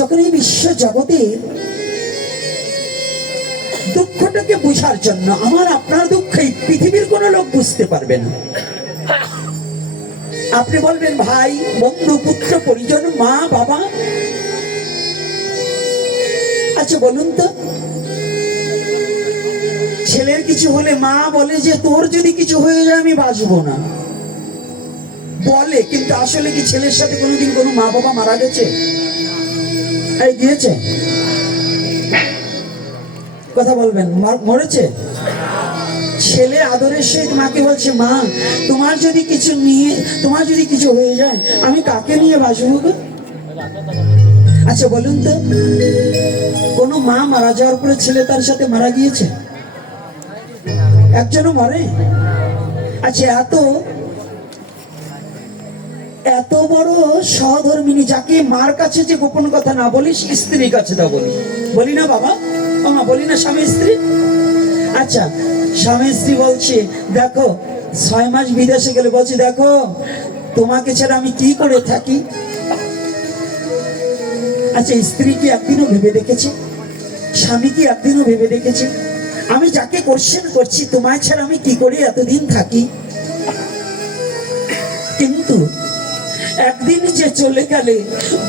যখন এই বিশ্ব জগতের দুঃখটাকে বুঝার জন্য, আমার আপনার দুঃখ এই পৃথিবীর কোনো লোক বুঝতে পারবে না। আপনি বলবেন ভাই, বন্ধু, পুত্র, পরিজন, মা, বাবা। আচ্ছা বলুন তো, ছেলের কিছু হলে মা বলে যে তোর যদি কিছু হয়ে যায় আমি বাঁচবো না, বলে, কিন্তু আসলে কি ছেলের সাথে কোনোদিন কোনো মা বাবা মারা গেছে? এই গিয়েছে? কথা বলবেন, মরেছে? ছেলে আদরের সহিত মাকে বলছে, মা তোমার যদি কিছু হয়ে যায় আমি কাকে নিয়ে বাঁচবো গো? আচ্ছা বলুন তো, কোনো মা মারা যাওয়ার পরে ছেলে তার সাথে মারা গিয়েছে? একজনও মরে? আচ্ছা, এত বড় সহধর্মিনী, যাকে মার কাছে যে গোপন কথা না বলিস, স্ত্রীর কাছে তা বলি না বাবা, মা বলি না স্বামী স্ত্রী? আচ্ছা, স্বামী স্ত্রী বলছে, দেখো 6 মাস বিদেশে গেলে বলছে, দেখো তোমাকে ছাড়া আমি কি করে থাকি। আচ্ছা, স্ত্রী কি একদিনও ভেবে দেখেছে? স্বামী কি একদিনও ভেবে দেখেছে আমি যাকে কোশ্চেন করছি, তোমায় ছাড়া আমি কি করে এতদিন থাকি? কিন্তু একদিন যে চলে গেলে,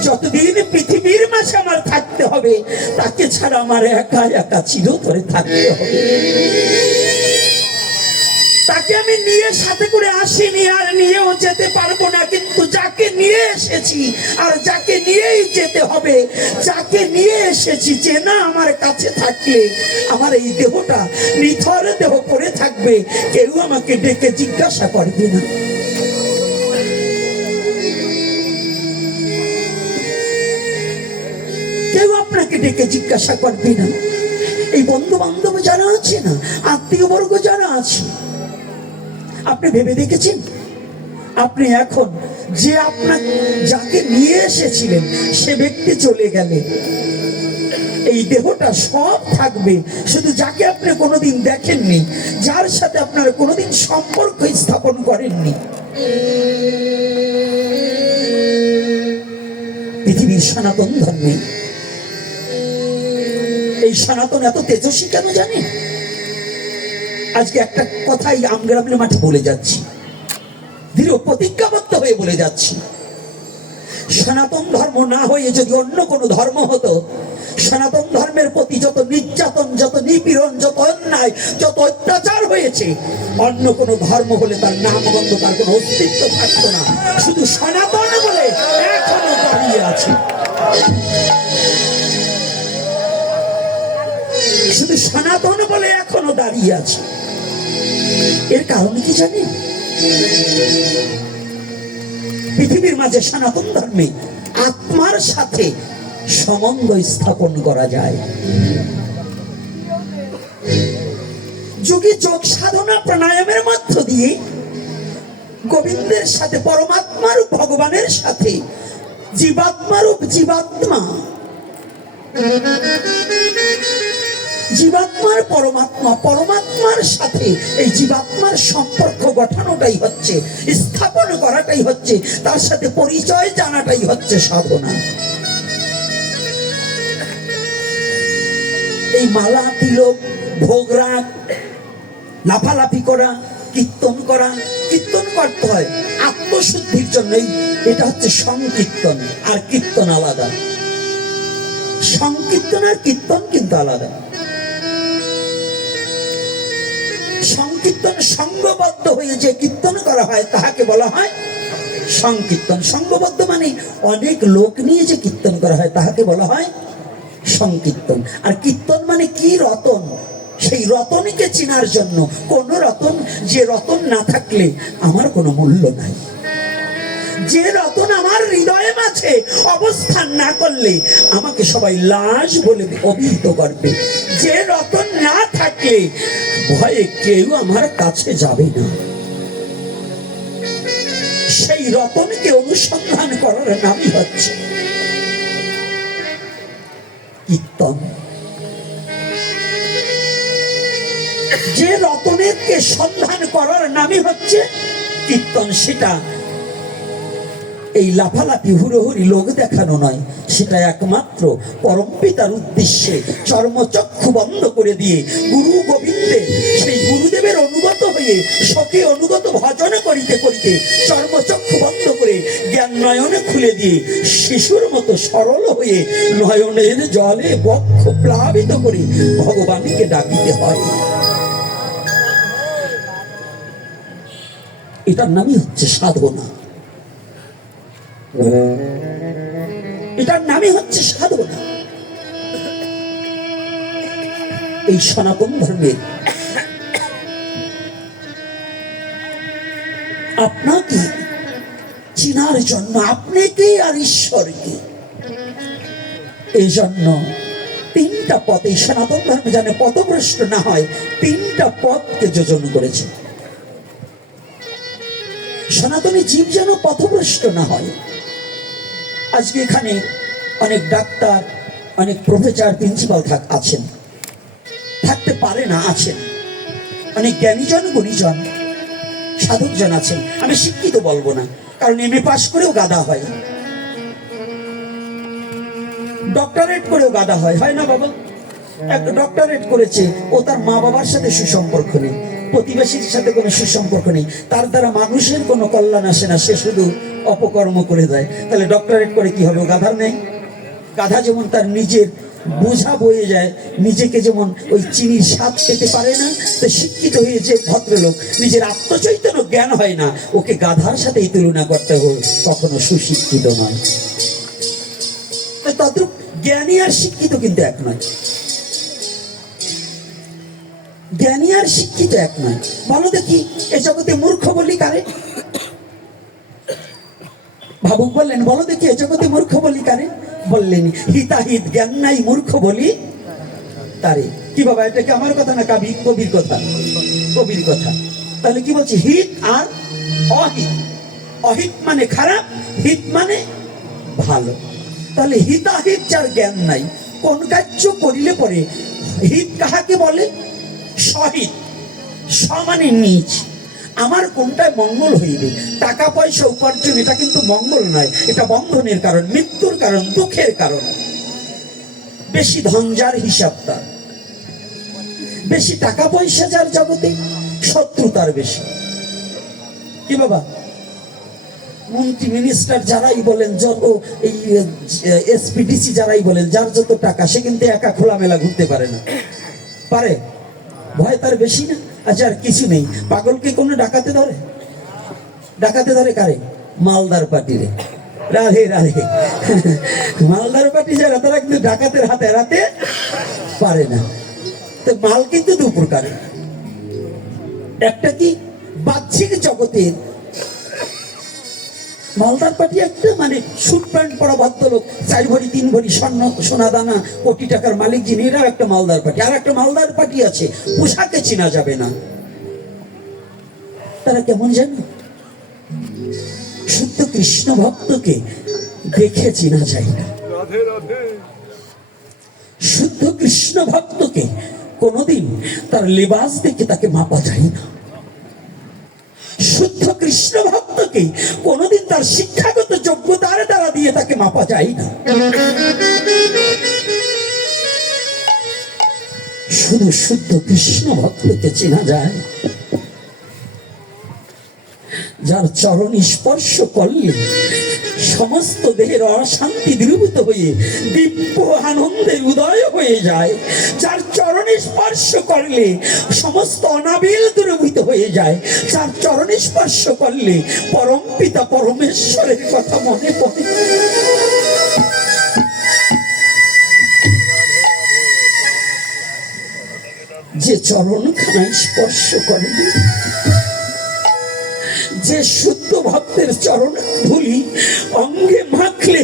যতদিন পৃথিবীর মাঝে আমার থাকতে হবে, তাকে ছাড়া আমার একা একা চিরতরে থাকতে হবে। তাকে আমি নিয়ে সাথে করে আসিনি, আর নিয়েও যেতে পারবো না, কিন্তু যাকে নিয়ে এসেছি আর যাকে নিয়েই যেতে হবে, যাকে নিয়ে এসেছি, যে না আমার কাছে থাকলে আমার এই দেহটা নিথর দেহ পড়ে থাকবে, কেউ আমাকে ডেকে জিজ্ঞাসা করবে না। কেউ আপনাকে ডেকে জিজ্ঞাসা করবে না। এই বন্ধু বান্ধব যারা আছে না, আত্মীয় বর্গ যারা আছে, আপনি ভেবে দেখেছেন, আপনি এখন যে যাকে নিয়ে এসেছিলেন সে ব্যক্তি চলে গেলে এই দেহটা সব থাকবে, শুধু যাকে আপনি কোনোদিন দেখেননি, যার সাথে আপনারা কোনোদিন সম্পর্ক স্থাপন করেননি। পৃথিবীর সনাতন ধর্মে এই সনাতন এত তেজস্বী কেন জানেন? আজকে একটা কথাই আমগ্রামের মাঠে বলে যাচ্ছি, দৃঢ় প্রতিজ্ঞাবদ্ধ হয়ে বলে যাচ্ছি, সনাতন ধর্ম না হয়ে যদি অন্য কোনো ধর্ম হতো, সনাতন ধর্মের প্রতি যত নির্যাতন, যত নিপীড়ন, যত অন্যায়, যত অত্যাচার হয়েছে, অন্য কোনো ধর্ম হলে তার নাম গন্ধ, তার কোনো অস্তিত্ব থাকতো না। শুধু সনাতন বলে এখনো দাঁড়িয়ে আছে, শুধু সনাতন বলে এখনো দাঁড়িয়ে আছে। এর কারণ কি জানেন? পৃথিবীর মাঝে সনাতন ধর্মে আত্মার সাথে সম্বন্ধ স্থাপন করা যায়। যোগী যোগ সাধনা প্রাণায়ামের মধ্য দিয়ে গোবিন্দের সাথে, পরমাত্মার ভগবানের সাথে, জীবাত্মারূপ জীবাত্মা, জীবাত্মার পরমাত্মা, পরমাত্মার সাথে এই জীবাত্মার সম্পর্ক গঠনটাই হচ্ছে, স্থাপন করাটাই হচ্ছে, তার সাথে পরিচয় জানাটাই হচ্ছে সাধনা। এই মালা, তিলক, ভোগরাগ, লাফালাফি করা, কীর্তন করা, কীর্তন করতে হয় আত্মশুদ্ধির জন্য। এটা হচ্ছে সংকীর্তন, আর কীর্তন আলাদা। সংকীর্তন আর কীর্তন কিন্তু আলাদা। সংকীর্তন সঙ্গবদ্ধ হয়ে যে কীর্তন করা হয় তাহাকে বলা হয় সংকীর্তন। সঙ্গবদ্ধ মানে অনেক লোক নিয়ে যে কীর্তন করা হয় তাহাকে বলা হয় সংকীর্তন। আর কীর্তন মানে কি? রতন। সেই রতনকে চিনার জন্য, কোন রতন, যে রতন না থাকলে আমার কোনো মূল্য নাই, যে রতন আমার হৃদয়ে মাঝে অবস্থান না করলে আমাকে সবাই লাশ বলে অভিহিত করবে, যে রতন না থাকলে ভয়ে কেউ আমার কাছে যাবে না, সেই রতনকে অনুসন্ধান করার নামই হচ্ছে কীর্তন। যে রতনেরকে সন্ধান করার নামই হচ্ছে কীর্তন, সেটা এই লাফালাফি হুড়োহুড়ি লোক দেখানো নয়, সেটা একমাত্র পরমপিতার উদ্দেশ্যে চর্মচক্ষু বন্ধ করে দিয়ে গুরু গোবিন্দের সেই গুরুদেবের অনুগত হয়ে শোকে অনুগত ভজন করিতে করিতে চর্মচক্ষু বন্ধ করে জ্ঞান নয়নে খুলে দিয়ে শিশুর মতো সরল হয়ে নয়নের জলে বক্ষ প্লাবিত করে ভগবানকে ডাকিতে হয়। এটার নামই হচ্ছে সাধনা, এটার নামই হচ্ছে সাধনা। এই সনাতন ধর্মের আপনাকে চিনার জন্য, আপনাকে আর ঈশ্বরকে, এই জন্য তিনটা পথ, এই সনাতন ধর্মে যেন পথভ্রষ্ট না হয়, তিনটা পথকে যোজন করেছে। সনাতনী জীব যেন পথভ্রষ্ট না হয়। আজকে এখানে অনেক ডাক্তার, অনেক প্রফেসর, প্রিন্সিপাল আছেন, থাকতে পারে না, আছেন। অনেক জ্ঞানীজন, গুণীজন, সাধকজন আছেন। আমি শিক্ষিত বলবো না, কারণ এমএ পাশ করেও গাধা হয়, ডক্টরেট করেও গাধা হয়, হয় না বাবা? এক ডক্টরেট করেছে, ও তার মা বাবার সাথে সুসম্পর্ক নেই, প্রতিবেশীর সাথে কোনো সুসম্পর্ক নেই, তার দ্বারা মানুষের কোনো কল্যাণ আসে না, সে শুধু অপকর্ম করে দেয়। তাহলে ডক্টরেট করে কি হবে? গাধার নেই? গাধা যেমন তার নিজের বোঝা বয়ে যায়, নিজেকে যেমন ওই চিনির স্বাদ পেতে পারে না, তো শিক্ষিত হয়ে যে ভদ্রলোক নিজের আত্মচৈতন্য জ্ঞান হয় না, ওকে গাধার সাথেই তুলনা করতে হবে, কখনো সুশিক্ষিত নয়। তদ্রুপ জ্ঞানী আর শিক্ষিত কিন্তু এক নয়, জ্ঞানী আর শিক্ষিত এক নয়। বলো দেখি, এ জগতে মূর্খ বলি কারে? ভাবুক বললেন, বলো দেখি এ জগতে মূর্খ বলি কারে? বললেন, হিতাহিত জ্ঞান নাই মূর্খ বলি তারে। কি বাবা, এটা কি আমার কথা না কবির কথা? কবির কথা। তাহলে কি বলছে? হিত আর অহিত। অহিত মানে খারাপ, হিত মানে ভালো। তাহলে হিতাহিত যার জ্ঞান নাই, কোন কার্য করিলে পরে হিত কাহাকে বলে? সহিত। স মানে নিজ, আমার কোনটায় মঙ্গল হইবে। টাকা পয়সা উপার্জন, এটা কিন্তু মঙ্গল নয়, এটা বন্ধনের কারণ, মৃত্যুর কারণ, দুঃখের কারণ। বেশি ধন যার হিসাব তার, বেশি টাকা পয়সা যার জগতে, শত্রু তার বেশি। কি বাবা, মন্ত্রী মিনিস্টার যারাই বলেন, যত এই এসপিডিসি যারাই বলেন, যার যত টাকা, সে কিন্তু একা খোলামেলা ঘুরতে পারে না, পারে? ভয় তার বেশি না? আচ্ছা, আর কিছু নেই, পাগলকে কোনো ডাকাতে ধরে? ডাকাতে ধরে কারে? মালদার পার্টিরে। রাধে রাধে। মালদার পার্টি যারা, তারা কিন্তু ডাকাতের হাতে এড়াতে পারে না। তো মাল কিন্তু দু প্রকারের, একটা কি বাহ্যিক জগতের মালদার পার্টি, একটা মানে সুট প্যান্ট পরা ভদ্রলোক, 4 ভরি 3 ভরি স্বর্ণ সোনা দানা, কোটি টাকার মালিক যিনি, এরাও একটা মালদার পার্টি। আর একটা মালদার পার্টি আছে, পোশাকে চেনা যাবে না। তারা কেমন জানো? শুদ্ধ কৃষ্ণ ভক্তকে দেখে চেনা যায় না। শুদ্ধ কৃষ্ণ ভক্তকে কোনোদিন তার লেবাস দেখে তাকে মাপা যায় না। শুদ্ধ কৃষ্ণ ভক্তকে কোনোদিন তার শিক্ষাগত যোগ্যতার দ্বারা দিয়ে তাকে মাপা যায় না। শুধু শুদ্ধ কৃষ্ণ ভক্তকে চেনা যায় যার চরণ স্পর্শ করলে সমস্ত দেহের অশান্তি দূরীভূত হয়ে দিব্য আনন্দের উদয় হয়ে যায়, যার চরণ স্পর্শ করলে সমস্ত অনাবিল দূরীভূত হয়ে যায়, যার চরণ স্পর্শ করলে পরম পিতা পরমেশ্বরের কথা মনে পড়ে। যে চরণ খানা স্পর্শ করলে, যে শুদ্ধ ভক্তের চরণ ধুলি অঙ্গে মাখলে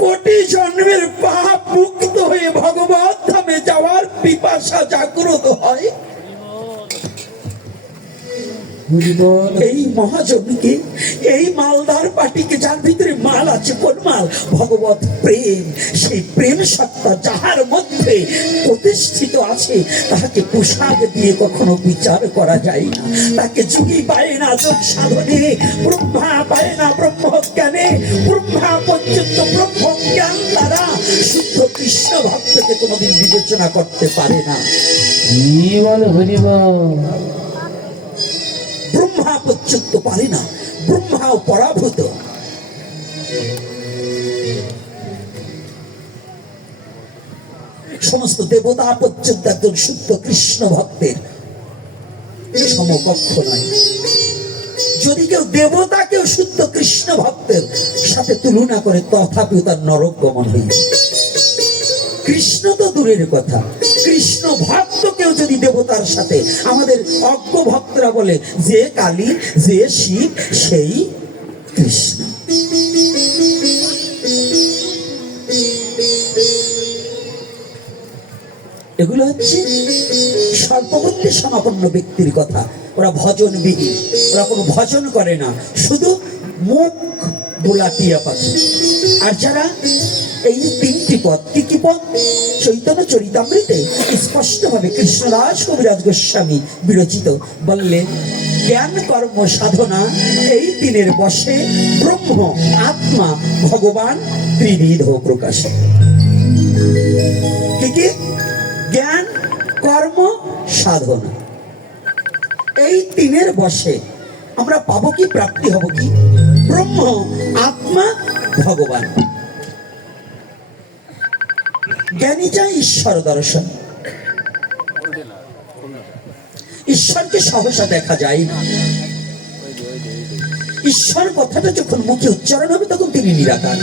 কোটি জন্মের পাপ মুক্ত হয়ে ভগবত ধামে যাওয়ার পিপাসা জাগ্রত হয়। এই মহাজনকে, এই মালদার পাটিকে, যার ভিতরে মাল আছে, কোন মাল? ভগবত প্রেম। সেই প্রেম সত্তা যাহার মধ্যে মধ্যে প্রতিষ্ঠিত আছে, তাহাকে পোশাক দিয়ে কখনো বিচার করা যায় না। তাকে যুগী পায় না যোগ সাধনে, ব্রহ্মা পায় না ব্রহ্ম জ্ঞানে। ব্রহ্মা পর্যন্ত ব্রহ্ম জ্ঞান দ্বারা শুদ্ধ কৃষ্ণ ভক্তকে কোনোদিন বিবেচনা করতে পারে না। ব্রহ্মা পর্যন্ত পারে না, ব্রহ্মাও পরাভূত। সমস্ত দেবতা পর্যন্ত একজন শুদ্ধ কৃষ্ণ ভক্তের সমকক্ষ নয়। যদি কেউ দেবতাকেও শুদ্ধ কৃষ্ণ ভক্তের সাথে তুলনা করে, তথাপিও তার নরক গমন হইবে। কৃষ্ণ তো দূরের কথা, কৃষ্ণ ভক্তকেও যদি দেবতার সাথে, আমাদের অজ্ঞ ভক্তরা বলে যে কালী যে শিব সেই কৃষ্ণ। এগুলো হচ্ছে স্বল্পবুদ্ধি সমাপন্ন ব্যক্তির কথা। ওরা ভজনবিহীন, ওরা কোনো ভজন করে না, শুধু মুখ বোলা টিয়া পাখি। আর যারা এই তিনটি পদ, কি কি পদ? চৈতন্য চরিতামৃতে স্পষ্টভাবে কৃষ্ণদাস কবিরাজ গোস্বামী বিরচিত বললেন, জ্ঞান কর্ম সাধনা এই তিনের বশে ব্রহ্ম আত্মা ভগবান ত্রিবিধ প্রকাশে। কি কি? জ্ঞান কর্ম সাধনা, এই তিনের বশে আমরা পাবো কি, প্রাপ্তি হব কি? ব্রহ্ম আত্মা ভগবান। জ্ঞানী চাই ঈশ্বর দর্শন। ঈশ্বরকে সহসা দেখা যায় না। ঈশ্বর কথাটা যখন মুখে উচ্চারণ হবে তখন তিনি নিরাকার।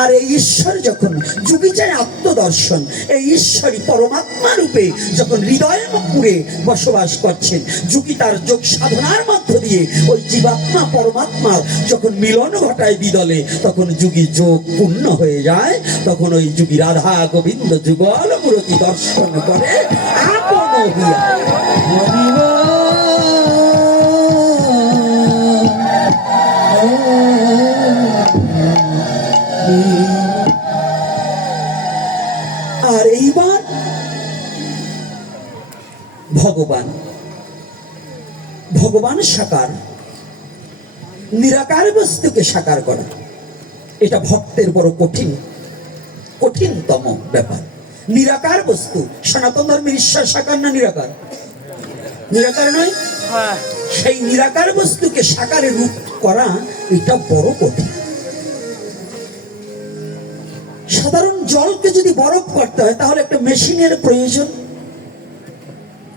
আর এই ঈশ্বর যখন যুগী চায় আত্মদর্শন, এই ঈশ্বরই পরমাত্মা রূপে যখন হৃদয়ের পুরে বসবাস করছেন, যুগী তার যোগ সাধনার মধ্য দিয়ে ওই জীবাত্মা পরমাত্মা যখন মিলন ঘটায় বিদলে, তখন যুগী যোগ পূর্ণ হয়ে যায়। তখন ওই যুগী রাধা গোবিন্দ যুগল মূরতি দর্শন করে আপন হইয়া। আর এইবার ভগবান, ভগবান সাকার, নিরাকার বস্তুকে সাকার করা, এটা ভক্তের বড় কঠিনতম ব্যাপার। নিরাকার বস্তু, সনাতন ধর্মের ঈশ্বর সাকার না নিরাকার? নিরাকার নয়? সেই নিরাকার বস্তুকে সাকারে রূপ করা এটা বড় কঠিন। সাধারণ জলকে যদি বরফ করতে হয় তাহলে একটা মেশিনের প্রয়োজন।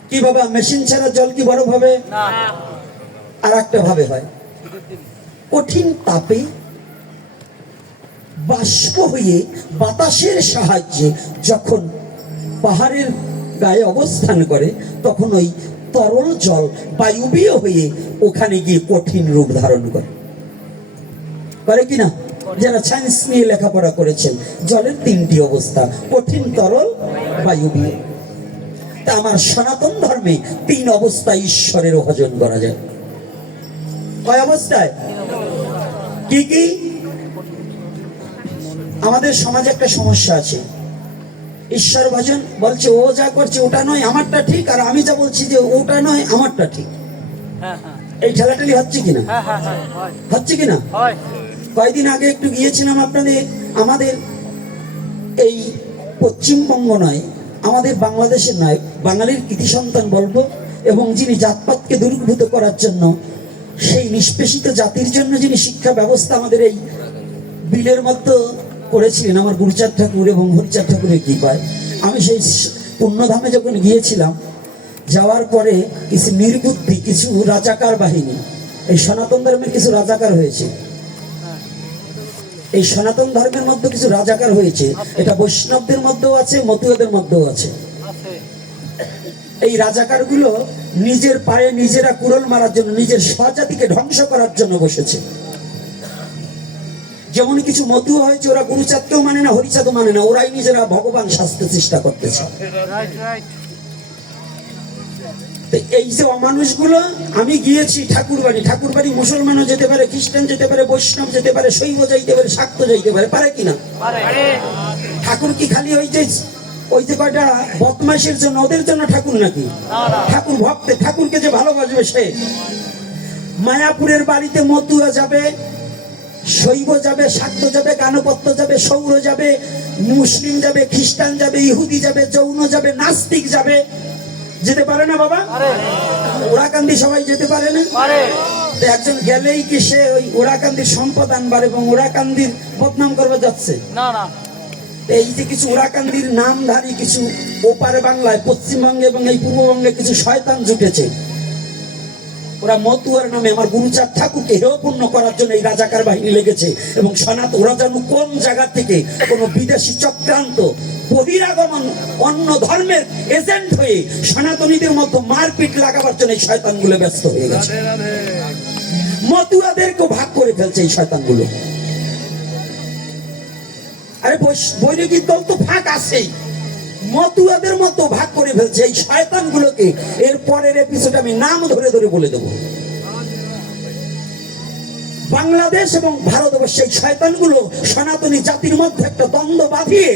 কি বাবা, মেশিন ছাড়া জল কি বরফ হবে? আর একটা ভাবে হয়, কঠিন তাপে বাষ্প হয়ে বাতাসের সাহায্যে যখন পাহাড়ের গায়ে অবস্থান করে, তখন ওই তরল জল বায়ুবীয় হয়ে ওখানে গিয়ে কঠিন রূপ ধারণ করে কিনা? যারা সায়েন্স নিয়ে লেখাপড়া করেছেন, জলের তিনটি অবস্থা, কঠিন, তরল, বায়ুবীয়। তা আমার সনাতন ধর্মে তিন অবস্থায় ঈশ্বরের ভজন করা যায়। কয় অবস্থায়? কি কি? আমাদের সমাজে একটা সমস্যা আছে, ঈশ্বর ভজন বলছে ও যা করছে ওটা নয় আমারটা ঠিক, আর আমি যা বলছি যে ওটা নয় আমারটা ঠিক। এই ঠেলাঠেলি হচ্ছে কিনা? হচ্ছে কিনা? কয়েকদিন আগে একটু গিয়েছিলাম আপনাদের, আমাদের এই পশ্চিমবঙ্গ নয়, আমাদের বাংলাদেশের নয়, বাঙালির কৃতি সন্তান বলবো, এবং যিনি জাতপাতকে দূরীভূত করার জন্য, সেই নিষ্পেষিত জাতির জন্য যিনি শিক্ষা ব্যবস্থা আমাদের এই বিলের মধ্যে করেছিলেন, আমার গুরুচাঁদ ঠাকুর এবং হরিচাঁদ ঠাকুরের কৃপায়। আমি সেই পুণ্যধামে যখন গিয়েছিলাম, যাওয়ার পরে কিছু নির্বুদ্ধি, কিছু রাজাকার বাহিনী, এই সনাতন ধর্মের কিছু রাজাকার হয়েছে, এই সনাতন ধর্মের মধ্যে কিছু রাজাকার হয়েছে, এটা বৈষ্ণবদের মধ্যেও আছে, মতুয়াদের মধ্যেও আছে। এই রাজাকার গুলো নিজের পায়ে নিজেরা কুড়োল মারার জন্য, নিজের স্বজাতিকে ধ্বংস করার জন্য বসেছে। যেমন কিছু মতুয়া হয়েছে, ওরা গুরুচাঁদকেও মানে না, হরিচাঁদও মানে না, ওরাই নিজেরা ভগবান শাস্তে চেষ্টা করতেছে। এই যে অমানুষগুলো, আমি গিয়েছি ঠাকুরবাড়ি মুসলমানও যেতে পারে, খ্রিস্টান যেতে পারে, বৈষ্ণব যেতে পারে, শৈব যাইতে পারে, শাক্ত যাইতে পারে, পারে কিনা? ঠাকুর কি খালি ওই যে কয়টা বদমাইশের জন্য, ওদের জন্য ঠাকুর নাকি? ঠাকুর ভক্তে, ঠাকুরকে যে ভালোবাসবে সে। মায়াপুরের বাড়িতে মতুয়া যাবে, শৈব যাবে, শাক্ত যাবে, গানপত্য যাবে, সৌর যাবে, মুসলিম যাবে, খ্রিস্টান যাবে, ইহুদি যাবে, জৈন যাবে, নাস্তিক যাবে। যেতে পারে না বাবা? ওরাকান্দি সবাই যেতে পারে না? একজন গেলেই কি সে ওই ওরাকান্দির সম্পদ আনবার এবং ওরাকান্দির বদনাম করবার যাচ্ছে? না না। এই যে কিছু ওরাকান্দির নামধারী কিছু ওপারে বাংলায়, পশ্চিমবঙ্গে এবং এই পূর্ববঙ্গে কিছু শয়তান জুটেছে। ওরা মতুয়ার নামে আমার গুরুচাঁদ ঠাকুরকে হেয়পূর্ণ করার জন্য এই রাজাকার বাহিনী লেগেছে। এবং ওরা যেন কোন জায়গা থেকে কোনো বিদেশি চক্রান্ত, বহিরাগমন, অন্য ধর্মের এজেন্ট হয়ে সনাতনীদের মতো মারপিট লাগাবার জন্য এই শয়তানগুলো ব্যস্ত হয়ে গেছে। মতুয়াদেরকেও ভাগ করে ফেলছে এই শয়তানগুলো। আরে বৈরাগীর দল তো ভাগ আছেই, মতুয়াদের মতো ভাগ করে ফেলছে এই শয়তানগুলোকে। এর পরের এপিসোড আমি নাম ধরে ধরে বলে দেব। বাংলাদেশ এবং ভারতবর্ষে এই শয়তানগুলো সনাতনী জাতির মধ্যে একটা দ্বন্দ্ব বাঁধিয়ে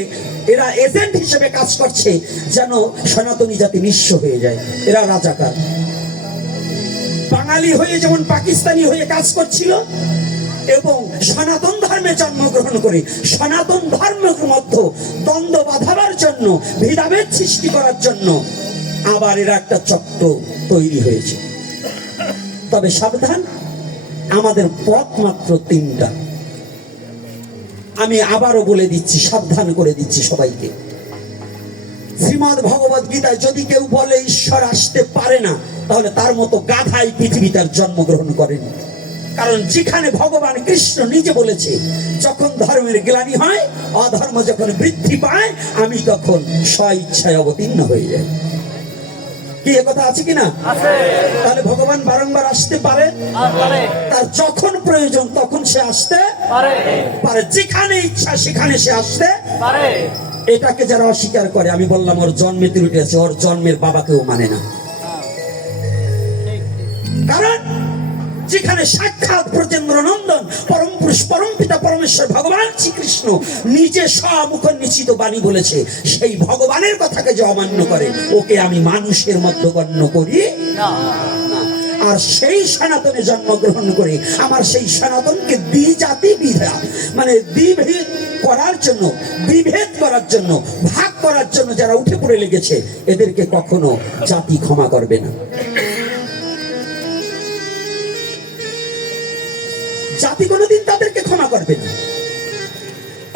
এরা এজেন্ট হিসেবে কাজ করছে যেন সনাতনী জাতি নিঃস্ব হয়ে যায়। এরা রাজাকার। বাঙালি হয়ে যেমন পাকিস্তানি হয়ে কাজ করছিল এবং সনাতন ধর্মে জন্মগ্রহণ করে সনাতন ধর্মের মধ্যে দ্বন্দ্ব বাঁধাবার জন্য, ভেদাভেদ সৃষ্টি করার জন্য আবার এরা একটা চক্র তৈরি হয়েছে। তবে সাবধান, আমাদের পথ মাত্র তিনটা। আমি আবারও বলে দিচ্ছি, সাবধান করে দিচ্ছি সবাইকে। শ্রীমদ্ ভগবদ গীতায় যদি কেউ বলে ঈশ্বর আসতে পারে না, তাহলে তার মতো গাধাই পৃথিবীতে জন্মগ্রহণ করেন। কারণ যেখানে ভগবান কৃষ্ণ নিজে বলেছে, যখন ধর্মের গ্লানি হয়, অধর্ম যখন বৃদ্ধি পায়, আমি তখন স্বইচ্ছায় অবতীর্ণ হয়ে যাই। কি কথা আছে কিনা? তাহলে ভগবান বারংবার আসতে পারে, তার যখন প্রয়োজন তখন সে আসতে পারে, যেখানে ইচ্ছা সেখানে সে আসতে পারে। এটাকে যারা অস্বীকার করে, আমি বললাম ওর জন্মে ত্রুটি আছে, ওর জন্মের বাবাকেও মানে না। কারণ যেখানে সাক্ষাৎ ব্রজেন্দ্র নন্দন পরম পুরুষ পরম পিতা পরমেশ্বর ভগবান শ্রীকৃষ্ণ নিজে স্বমুখনিশ্চিত বাণী বলেছে, সেই ভগবানের কথাকে যে অমান্য করে, ওকে আমি মানুষের মধ্যে গণ্য করি না। আর সেই সনাতনে জন্মগ্রহণ করে আমার সেই সনাতনকে দ্বিজাতি বিধা, মানে দ্বিভেদ করার জন্য, বিভেদ করার জন্য, ভাগ করার জন্য যারা উঠে পড়ে লেগেছে, এদেরকে কখনো জাতি ক্ষমা করবে না। জাতি কোনোদিন তাদেরকে ক্ষমা করবে না।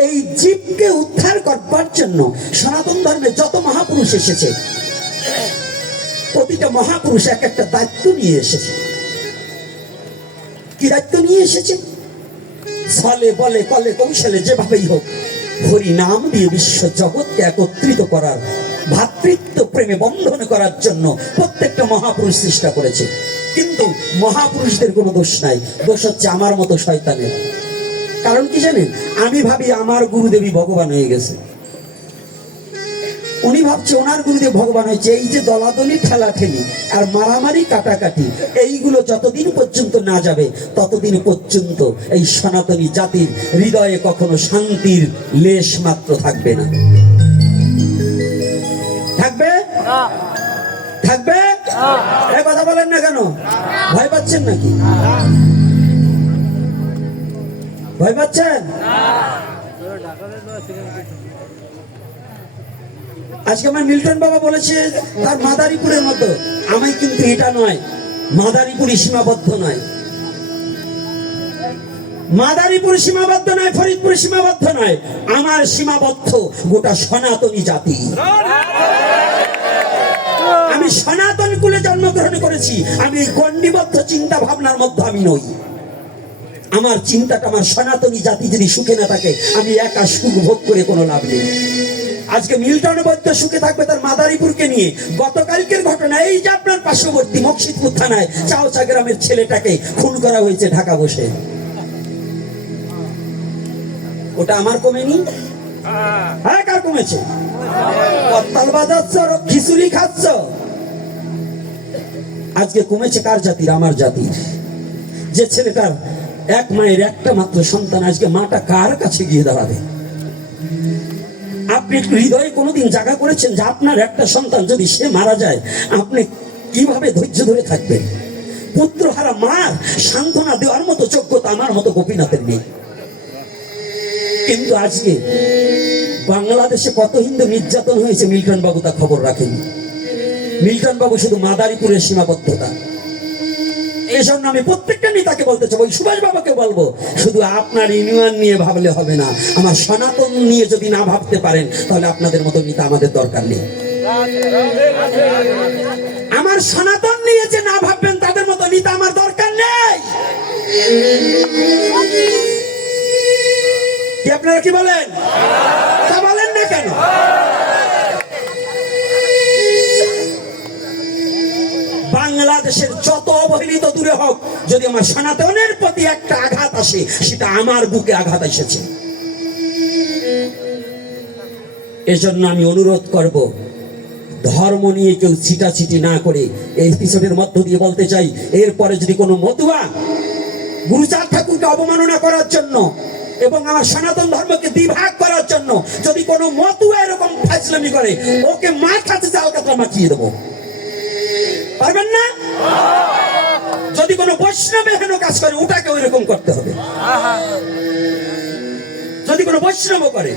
এই জীবকে উদ্ধার করবার জন্য সনাতন ধর্মে যত মহাপুরুষ এসেছে, প্রতিটা মহাপুরুষ এক একটা দায়িত্ব নিয়ে এসেছে। কি দায়িত্ব নিয়ে এসেছে? ছলে বলে কলে কৌশলে যেভাবেই হোক হরি নাম দিয়ে বিশ্ব জগৎকে একত্রিত করার, ভ্রাতৃত্ব প্রেমে বন্ধন করার জন্য প্রত্যেকটা মহাপুরুষ চেষ্টা করেছে। কিন্তু মহাপুরুষদের কোনো দোষ নাই, দোষ হচ্ছে আমার মতো শয়তানের। কারণ কি জানেন? আমি ভাবি আমার গুরুদেবী ভগবান হয়ে গেছে, উনি ভাবছে ওনার গুরুদেব ভগবান হয়েছে। এই যে দলাদলি, ঠেলাঠেলি আর মারামারি, কাটাকাটি, এইগুলো যতদিন পর্যন্ত না যাবে ততদিন পর্যন্ত এই সনাতনী জাতির হৃদয়ে কখনো শান্তির লেশ মাত্র থাকবে না। থাকবে? থাকবে? এই কথা বলেন না কেন? ভয় পাচ্ছেন নাকি? ভয় পাচ্ছেন? আজকে আমার মিল্টন বাবা বলেছে তার মাদারীপুরের মতো, আমি কিন্তু এটা নয়, মাদারীপুরই সীমাবদ্ধ নয়, মাদারীপুর সীমাবদ্ধ নয়, ফরিদপুর সীমাবদ্ধ নয়, আমার সীমাবদ্ধ গোটা সনাতনী জাতি। আমি সনাতন কুলে জন্মগ্রহণ করেছি, আমি এই গণ্ডিবদ্ধ চিন্তা ভাবনার মধ্যে আমি নই। আমার চিন্তাটা, আমার সনাতনী জাতি যদি সুখে না থাকে, আমি একা সুখ ভোগ করে কোনো লাভ নেই। আজকে মিল্টন বৈদ্য সুখে থাকবে তার মাদারীপুরকে নিয়ে। গতকালকের ঘটনা, এই যে আপনার পার্শ্ববর্তী মকসিদপুর থানায় চাওচা গ্রামের ছেলেটাকে খুন করা হয়েছে ঢাকা বসে, ওটা আমার কমেনি? হ্যাঁ, কার কমেছে? কত্তাল বাজাচ্ছ আর খিচুড়ি খাচ্ছ। আজকে কমেছে কার জাতির? আমার জাতির। যে ছেলেটার এক মায়ের একটা মাত্র সন্তান, আজকে মাটা কার কাছে গিয়ে দাঁড়াবে? আপনি একটু হৃদয়ে কোনোদিন জায়গা করেছেন যে আপনার একটা সন্তান যদি সে মারা যায় আপনি কিভাবে ধৈর্য ধরে থাকবেন? পুত্রহারা মার সান্ত্বনা দেওয়ার মতো যোগ্যতা আমার মতো গোপীনাথের নেই। কিন্তু আজকে বাংলাদেশে কত হিন্দু নির্যাতন হয়েছে মিল্টন বাবু তা খবর রাখেনি। মিল্টন বাবু শুধু মাদারীপুরের সীমাবদ্ধতা। এই জন্য আমি প্রত্যেকটা নেতাকে বলতে চাই, ওই সুভাষ বাবাকে বলবো, শুধু আপনার ইউনিয়ন নিয়ে ভাবলে হবে না, আমার সনাতন নিয়ে যদি না ভাবতে পারেন তাহলে আপনাদের মতো নেতা আমাদের দরকার নেই। আমার সনাতন নিয়ে যে না ভাববেন তাদের মতো নেতা আমার দরকার নেই। কি আপনারা কি বলেন? তা বলেন না কেন? বাংলাদেশের যত অবহেলিত দূরে হোক, যদি আমার সনাতনের প্রতি একটা আঘাত আসে সেটা আমার বুকে আঘাত এসেছে। এজন্য আমি অনুরোধ করব, ধর্ম নিয়ে কেউ ছিটাছিটি না করে এই এপিসোডের মধ্য দিয়ে বলতে চাই, এরপরে যদি কোনো মতুয়া গুরুচাঁদ ঠাকুরকে অবমাননা করার জন্য এবং আমার সনাতন ধর্মকে দ্বিভাগ করার জন্য যদি কোনো মতুয়া এরকম ফাজলামি করে, ওকে মাথাতে জাল কাতরা মাখিয়ে দেবো। পারবেন না? যদি কোনো বৈষ্ণব এহেন কাজ করে ওটাকে ওই রকম করতে হবে। যদি কোনো বৈষ্ণব করে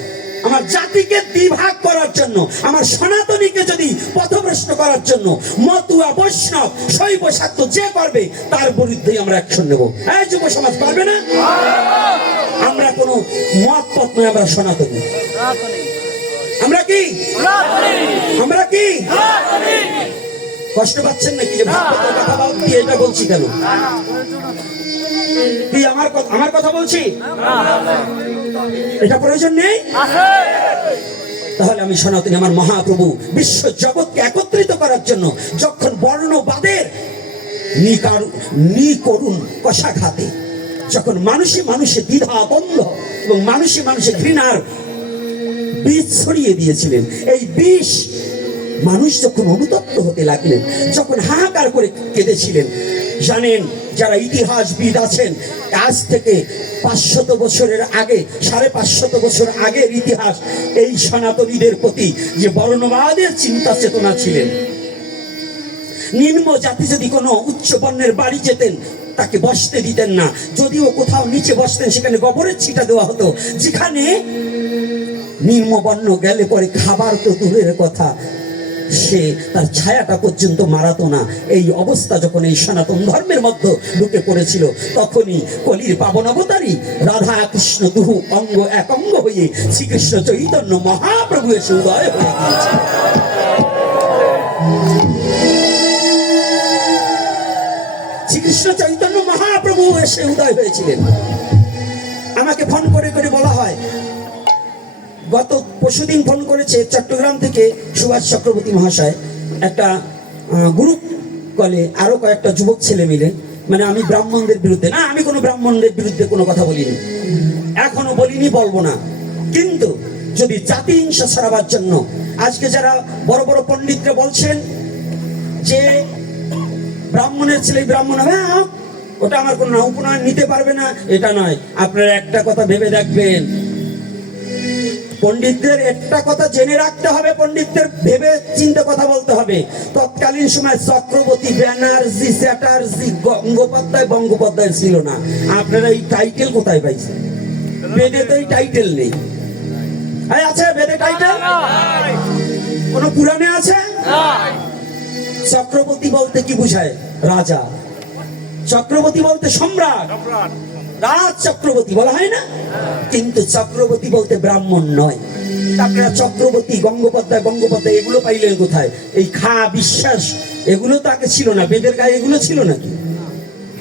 আমার জাতিকে দ্বিভাগ করার জন্য, আমার সনাতনীকে যদি পথভ্রষ্ট করার জন্য মতুয়া বৈষ্ণব শৈব শাক্ত যে করবে তার বিরুদ্ধেই আমরা অ্যাকশন নেব। এই যুব সমাজ পারবে না? আমরা কোনো মত পথ নয়, আমরা সনাতনী। আমরা কি? আমরা কি? কষ্ট পাচ্ছেন নাকি যে ভাগবতের কথা দিয়ে এটা বলছি কেন? কি আমার কথা বলছি? এটা প্রয়োজন নেই? তাহলে আমি সনাতনী, আমার মহাপ্রভু বিশ্ব জগৎকে একত্রিত করার জন্য যখন বর্ণবাদের নিকরুণ কষাঘাতে, যখন মানুষে মানুষে দ্বিধা দ্বন্দ্ব এবং মানুষে মানুষে ঘৃণার বীজ ছড়িয়ে দিয়েছিলেন, এই বিষ মানুষ যখন অনুতপ্ত হতে লাগলেন, যখন হাহাকার করে কেঁদেছিলেন, জানেন যারা ইতিহাসবিদ আছেন, আজ থেকে 500 বছরের আগে, 550 বছর আগের ইতিহাস, এই সনাতনীদের প্রতি যে বর্ণবাদের চিন্তা চেতনা ছিলেন। নিম্ন জাতি যদি কোনো উচ্চ বর্ণের বাড়ি যেতেন তাকে বসতে দিতেন না, যদিও কোথাও নিচে বসতেন সেখানে গোবরের ছিটা দেওয়া হতো। যেখানে নিম্নবর্ণ গেলে পরে খাবার তো দূরের কথা, সে তার ছায়াটা পর্যন্ত মারাতো না। এই অবস্থা যখন এই সনাতন ধর্মের মধ্যে ঢুকে পড়েছিল, তখনই কলির পাবন অবতারী রাধা কৃষ্ণ দুহু অঙ্গ এক অঙ্গ হয়ে শ্রীকৃষ্ণ চৈতন্য মহাপ্রভু এসে উদয় হয়ে গিয়েছে। শ্রীকৃষ্ণ চৈতন্য মহাপ্রভু এসে উদয় হয়েছিলেন। আমাকে ফোন করে করে বলা হয়, গত পরশুদিন ফোন করেছে চট্টগ্রাম থেকে সুভাষ চক্রবর্তী মহাশয়, একটা গ্রুপ কলে আরো কয়েকটা যুবক ছেলে মিলে, মানে আমি ব্রাহ্মণদের বিরুদ্ধে না, আমি কোনো ব্রাহ্মণদের বিরুদ্ধে কোনো কথা বলিনি, এখনো বলিনি, বলবো না। কিন্তু যদি জাতি হিংসা ছড়াবার জন্য আজকে যারা বড় বড় পণ্ডিতরা বলছেন যে ব্রাহ্মণের ছেলে ব্রাহ্মণ হবে, ওটা আমার কোনো উপনয়ন নিতে পারবে না, এটা নয়। আপনারা একটা কথা ভেবে দেখবেন, পণ্ডিতদের একটা কথা জেনে রাখতে হবে, পণ্ডিতদের ভেবে চিন্তে কথা বলতে হবে। তৎকালীন সময় চক্রবর্তী, ব্যানার্জি, চ্যাটার্জি, বঙ্গোপাধ্যায় ছিল না। আপনারা এই টাইটেল কোথায় পাইছেন? বেদে তো এই টাইটেল নেই। আছে বেদে টাইটেল? কোন পুরাণে আছে? চক্রবর্তী বলতে কি বুঝায়? রাজা। চক্রবর্তী বলতে সম্রাট, রাজ চক্রবর্তী বলা হয় না? কিন্তু চক্রবর্তী বলতে ব্রাহ্মণ নয়। আপনারা চক্রবর্তী, গঙ্গোপাধ্যায় এগুলো পাইলেন কোথায়? এই খা বিশ্বাস এগুলো তো আগে ছিল না, বেদের গায়ে এগুলো ছিল নাকি?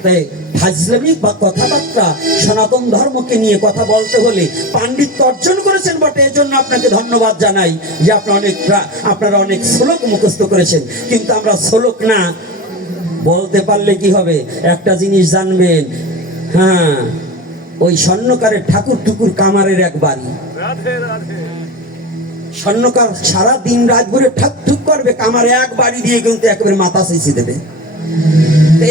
তাই ফাজলামিক বা কথাবার্তা সনাতন ধর্মকে নিয়ে কথা বলতে হলে পাণ্ডিত্য অর্জন করেছেন বটে, এজন্য আপনাকে ধন্যবাদ জানাই যে আপনারা অনেক শ্লোক মুখস্থ করেছেন। কিন্তু আমরা শ্লোক না বলতে পারলে কি হবে? একটা জিনিস জানবেন, হ্যাঁ, ওই স্বর্ণকারের ঠাকুর টুকুর কামারের এক বাড়ি। স্বর্ণকার সারা দিন রাত ভরে ঠাক ঠুক করবে, কামার এক বাড়ি দিয়ে কিন্তু একেবারে মাথা চেঁচে দেবে।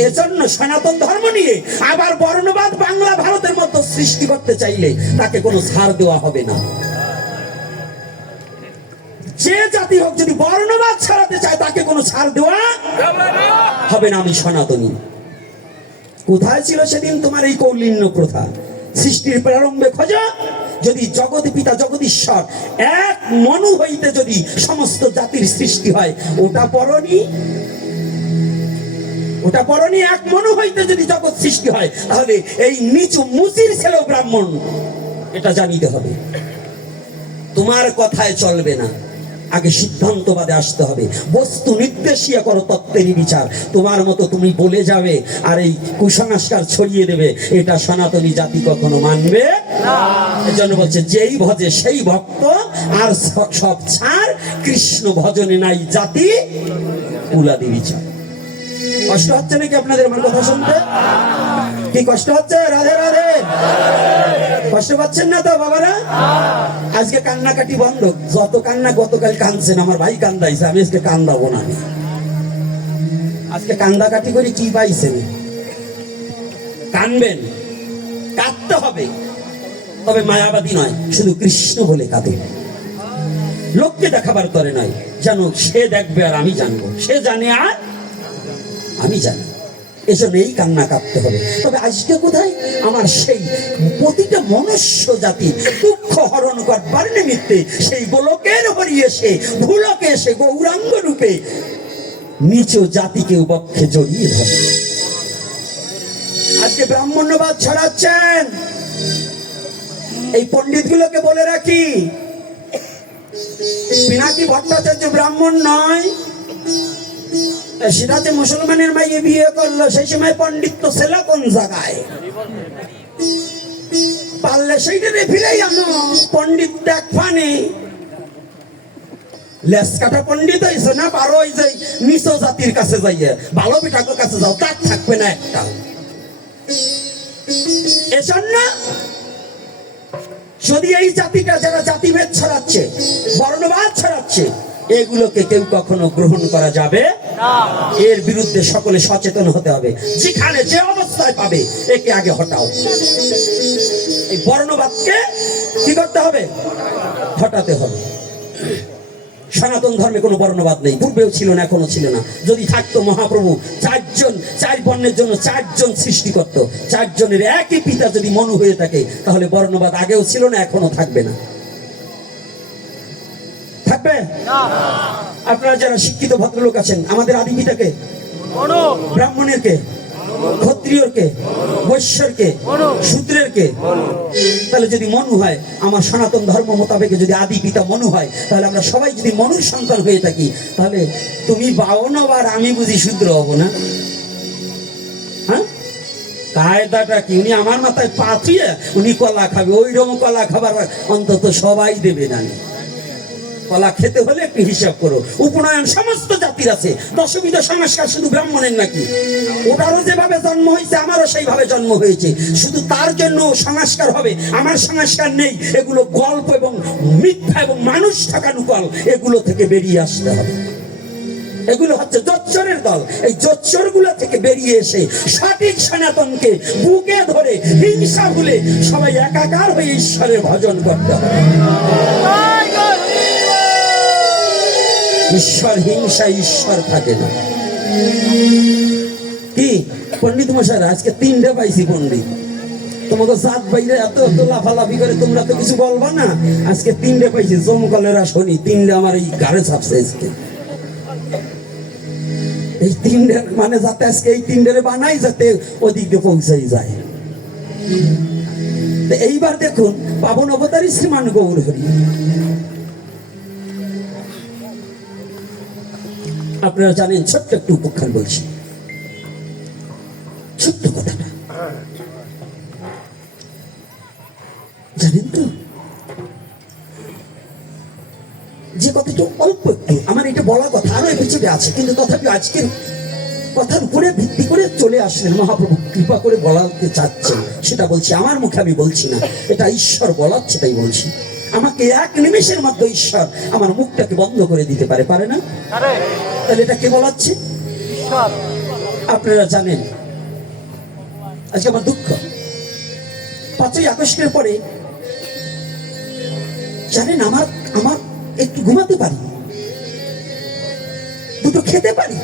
এজন্য সনাতন ধর্ম নিয়ে আবার বর্ণবাদ বাংলা ভারতের মধ্যে সৃষ্টি করতে চাইলে তাকে কোনো ছাড় দেওয়া হবে না। যে জাতি হোক যদি বর্ণবাদ ছাড়াতে চায় তাকে কোনো ছাড় দেওয়া হবে না। আমি সনাতনী। কোথায় ছিল সেদিন তোমার এই কৌলিন্য প্রথা? সৃষ্টির প্রারম্ভে খোঁজা, যদি জগৎ পিতা জগদীশ্বর এক মনু হইতে যদি সমস্ত জাতির সৃষ্টি হয়, ওটা পড়নি? ওটা পড়নি? এক মনু হইতে যদি জগৎ সৃষ্টি হয়, তাহলে এই নিচু মুচির ছেলেও ব্রাহ্মণ, এটা জানিতে হবে। তোমার কথায় চলবে না, আগে সিদ্ধান্তবাদে আসতে হবে। বস্তু নির্দেশিয়া করো তত্ত্বেরই বিচার। তোমার মতো তুমি বলে যাবে আর এই কুসংস্কার ছড়িয়ে দেবে, এটা সনাতনী জাতি কখনো মানবে না। এজন্য বলছে, যেই ভজে সেই ভক্ত, আর সব ছাড়, কৃষ্ণ ভজনে নাই জাতি কুলাদি বিচার। কষ্ট হচ্ছে নাকি আপনাদের আমার কথা শুনতে? কি কষ্ট হচ্ছে? রাধে রাধে। কষ্ট পাচ্ছেন না তো বাবারা? আজকে কান্নাকাটি বন্ধ। যত কান্না গতকাল কাঁদছেন, আমার ভাই কান্দাইছে, আমি আজকে কান্দাবো না। আজকে কান্দাকাটি করে কি পাইছেন? কানবেন, কাঁদতে হবে, তবে মায়াবাদী নয়, শুধু কৃষ্ণ বলে কাঁদে। লোককে দেখাবার তরে নয়, জানো সে দেখবে আর আমি জানবো, সে জানে আর আমি জানি। এজন্য এই কান্না কাঁদতে হবে। তবে আজকে কোথায় আমার সেই প্রতিটা মনুষ্য জাতি দুঃখ হরণ করবার নিমিত্তে সেই গোলকের হরি এসে ভুলকে এসে গৌরাঙ্গ রূপে নিচু জাতিকে বক্ষে জড়িয়ে ধরে। আজকে ব্রাহ্মণ্যবাদ ছড়াচ্ছেন। এই পণ্ডিত গুলোকে বলে রাখি, পিনাকি ভট্টাচার্য ব্রাহ্মণ নয়, সেটাতে মুসলমানের মাইয়ে বিয়ে করলো, সেই সময় পণ্ডিত ছিল কোন জায়গায়? পারলে সেইটারে ফিরেই আনো। পণ্ডিত দেখ ফানে লেস কাটা পণ্ডিত হয়েছে না, পারো ওই যে নিচ জাতির কাছে যাইয়ে ভালো পিঠাকের কাছে যাও, তার থাকবে না একটা। এজন্য যদি এই জাতিটা, যারা জাতিভেদ ছড়াচ্ছে, বর্ণবাদ ছড়াচ্ছে, এগুলোকে কেউ কখনো গ্রহণ করা যাবে না। এর বিরুদ্ধে সকলে সচেতন হতে হবে। যেখানে যে অবস্থায় পাবে, একে আগে হটাও। এই বর্ণবাদকে কি করতে হবে? হটাতে হবে। সনাতন ধর্মে কোনো বর্ণবাদ নেই, পূর্বেও ছিল না, এখনো ছিল না। যদি থাকতো, মহাপ্রভু চার বর্ণের জন্য চারজন সৃষ্টি করত। চারজনের একই পিতা যদি মনু হয়ে থাকে, তাহলে বর্ণবাদ আগেও ছিল না, এখনো থাকবে না। থাকবে? আপনারা যারা শিক্ষিত ভদ্রলোক আছেন, আমাদের আদি পিতাকে, ব্রাহ্মণের কে, ক্ষত্রিয়র কে, বৈশ্যর কে, শূদ্রের কে? তাহলে যদি মনু হয়, আমার সনাতন ধর্ম মোতাবেক যদি আদি পিতা মনু হয়, তাহলে আমরা সবাই যদি মনুর সন্তান হয়ে থাকি, তাহলে তুমি বাউন্ন আর আমি বুঝি শূদ্র হব না? হ্যাঁ, কায়দাটা কি? উনি আমার মাথায় পাঠিয়ে উনি কলা খাবে, ওই রকম কলা খাবার অন্তত সবাই দেবে না। কলা খেতে হলে একটু হিসাব করো। উপনয়ন সমস্ত জাতির আছে, দশবিধ সংস্কার শুধু ব্রাহ্মণের নাকি? ওটারও যেভাবে জন্ম হয়েছে, আমারও সেইভাবে জন্ম হয়েছে। শুধু তার জন্য সংস্কার হবে, আমার সংস্কার নেই। এগুলো গল্প এবং মিথ্যা এবং মানুষ ঠকানো কল, এগুলো থেকে বেরিয়ে আসতে হবে। এগুলো হচ্ছে জোচ্চরের দল। এই জোচ্চর গুলো থেকে বেরিয়ে এসে সঠিক সনাতনকে বুকে ধরে হিংসা ভুলে সবাই একাকার হয়ে ঈশ্বরের ভজন করতে হবে। ঈশ্বর হিংসা, ঈশ্বর থাকে না। কি পণ্ডিত মশাইরা, আজকে তিনটে পাইছি পণ্ডিত। তোমাকে জাত বাইরে এত এত লাফালাফি করে, তোমরা তো কিছু বলবা না। আজকে তিনটে পাইছি, জমকলেরা শনি তিনটে আমার এই গাড়ে ছাপছে আজকে। এই তিনটে মানে যাতে আজকে এই তিনটে বানাই, যাতে ওদিক দিয়ে পৌঁছাই যায়। এইবার দেখুন, পাবন অবতারী শ্রীমান গৌর হরি। আপনারা জানেন, ছোট্ট একটু উপখ্যান বলছি, ছোট্ট কথাটা জানেন তো? যে কথাটা অল্প একটু, আমার এটা বলা কথা আরো পিছনে আছে, কিন্তু তথাপি আজকের কথার উপরে ভিত্তি করে চলে আসলেন মহাপ্রভু, কৃপা করে বলাতে চাচ্ছেন, সেটা বলছি। আমার মুখে আমি বলছি না, এটা ঈশ্বর বলাচ্ছে, তাই বলছি। আমাকে এক নিমেষের মধ্যে ঈশ্বর আমার মুখটাকে বন্ধ করে দিতে পারে, পারে না? তাহলে এটা কে বলাচ্ছে? আপনারা জানেন, আজকে আমার দুঃখ, 5ই আগস্টের পরে জানেন আমার একটু ঘুমাতে পারি, দুটো খেতে পারি।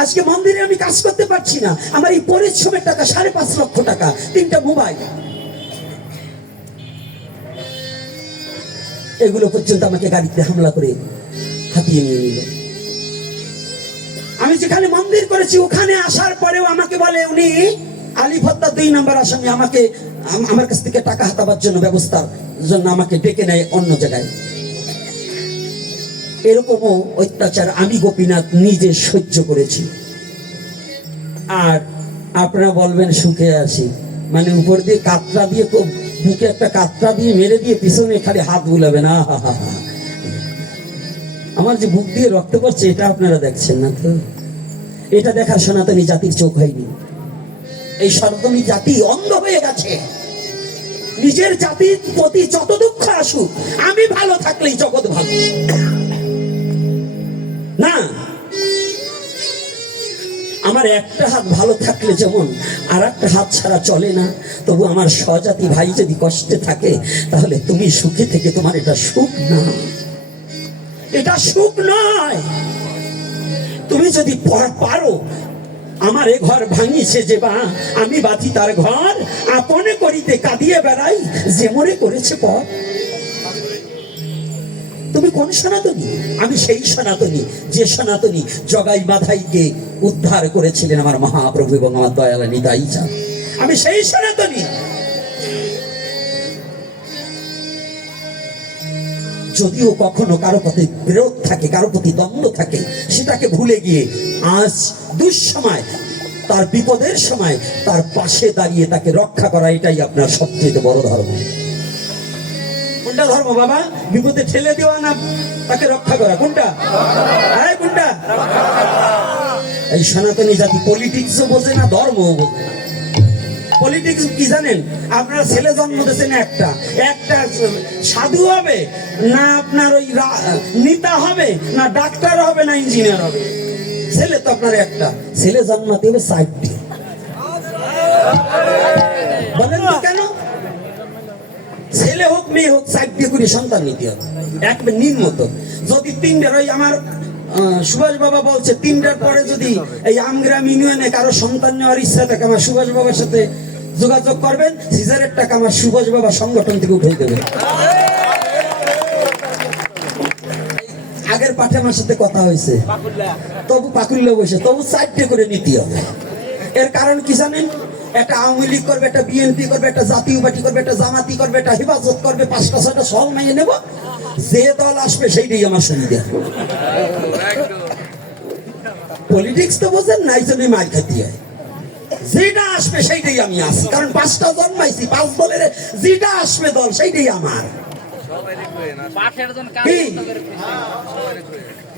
আজকে মন্দিরে আমি কাজ করতে পারছি না, আমার এই পরিশ্রমের টাকা 5.5 লক্ষ টাকা, 3টা মোবাইল, এগুলো পর্যন্ত আমাকে গাড়িতে হামলা করে হাতিয়ে নিয়ে নিল। আমি যেখানে মন্দির করেছি ওখানে আসার পরেও আমাকে বলে উনি আলিভত্তা 2 নম্বর আসামি, আমাকে আমার কাছ থেকে টাকা হাতাবার জন্য ব্যবস্থার জন্য আমাকে ডেকে নেয় অন্য জায়গায়। এরকমও অত্যাচার আমি গোপীনাথ নিজে সহ্য করেছি। আর আপনারা বলবেন সুখে আছি, মানে উপর দিয়ে কাতরা দিয়ে, বুকে একটা কাতরা দিয়ে মেরে দিয়ে পিছনে খালি হাত বুলাবে না। আমার যে বুক দিয়ে রক্ত পড়ছে এটা আপনারা দেখছেন না তো? এটা দেখার সনাতনী জাতির চোখ হয়নি। এই সনাতনী জাতি অন্ধ হয়ে গেছে। নিজের জাতির প্রতি যত দুঃখ আসুক, আমি ভালো থাকলেই জগৎ ভালো না। আমার একটা হাত ভালো থাকলে যেমন আর একটা হাত ছাড়া চলে না, তবু আমার স্বজাতি ভাই যদি কষ্টে থাকে তাহলে তুমি সুখে থেকে তোমার এটা সুখ না, এটা সুখ নয়। তুমি যদি পারো, আমার এ ঘর ভাঙিছে যে বা আমি বাঁধি তার ঘর, আপনে করিতে কাঁদিয়ে বেড়াই যে মরে করেছে পর। তুমি কোন সনাতনী? আমি সেই সনাতনী যে সনাতনী জগাই বাধাইকে উদ্ধার করেছিলেন আমার মহাপ্রভু এবং আমার দয়াল নিতাই চাঁদ। আমি সেই সনাতনী। যদিও কখনো কারো প্রতি বিরোধ থাকে, কারো প্রতি দ্বন্দ্ব থাকে, সেটাকে ভুলে গিয়ে আজ দুঃসময়, তার বিপদের সময় তার পাশে দাঁড়িয়ে তাকে রক্ষা করা, এটাই আপনার সবচেয়ে বড় ধর্ম। কোনটা ধর্ম বাবা? বিপদে ঠেলে দেওয়া না তাকে রক্ষা করা? কোনটা? কোনটা? এই সনাতনী জাতি পলিটিক্সও বোঝে না, ধর্মও বোঝে না। পলিটিক্স কি জানেন? আপনার ছেলে জন্ম দিয়েছেন একটা, একটা সাধু হবে না, আপনার ওই নেতা হবে না, ডাক্তার হবে না, ইঞ্জিনিয়ার হবে। ছেলে তো আপনার একটা, ছেলে জন্মাতে হবে 4টি। বলেন তো কেন? ছেলে হোক মেয়ে হোক 4টি করে সন্তান নিতে হবে, একবার নিম্নত। যদি 3টার, ওই আমার সুভাষ বাবা বলছে 3টার পরে যদি এই আমগ্রাম ইউনিয়নে কারো সন্তান নেওয়ার ইচ্ছা থাকে, আমার সুভাষ বাবার সাথে যোগাযোগ করবেন, সিজারের টাকা আমার সুভাষ বাবা সংগঠন থেকে উঠে দেবে। আগের পাঠে আমার সাথে কথা হয়েছে, তবু পাকুল্লা বসে, তবু 4টে করে নিতে হবে। এর কারণ কি জানেন? একটা আওয়ামী লীগ করবে, একটা বিএনপি করবে, একটা জাতীয় পার্টি করবে, একটা জামাতি করবে, একটা হেফাজত করবে, 5টা 6টা সব মাইয়ে নেব, যে দল আসবে সেইটাই আমার সুবিধা। পলিটিক্স তো বোঝেন না, এই জন্যই মার খাইতে হয়। যেটা আসবে সেইটাই আমি আসি, কারণ 5টা জন্মাইছি, 5 দলের যেটা আসবে দল সেইটাই আমার।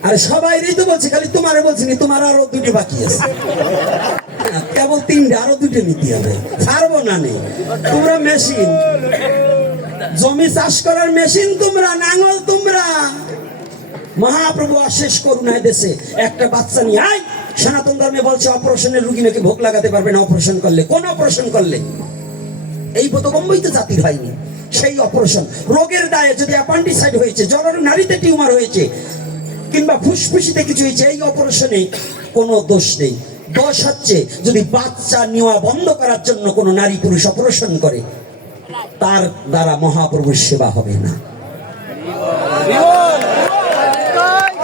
আরে সবাই তো বলছি, খালি তোমারে বলছি না, তোমার আরো 2টি বাকি আছে, কেবল 3টে, আরো 2টে নিতে হবে। ছাড়বো না নেই, তোমরা মেশিন, জমি চাষ করার মেশিন তোমরা, নাঙ্গল তোমরা। মহাপ্রভু অশেষ করুণায় দেশে একটা বাচ্চা নিয়ে আয়। সনাতন ধর্মে বলছে অপারেশনের রুগী নাকি ভোগ লাগাতে পারবে না অপারেশন করলে। কোন অপারেশন করলে? এই বোধগম্যই তো জাতির হয়নি। সেই অপারেশন রোগের দায়ে, যদি অ্যাপেন্ডিসাইড হয়েছে, জরার নারীতে টিউমার হয়েছে, কিংবা ফুসফুসিতে কিছু হয়েছে, এই অপারেশনে কোনো দোষ নেই। দোষ হচ্ছে যদি বাচ্চা নেওয়া বন্ধ করার জন্য কোনো নারী পুরুষ অপারেশন করে, তার দ্বারা মহাপ্রভুর সেবা হবে না,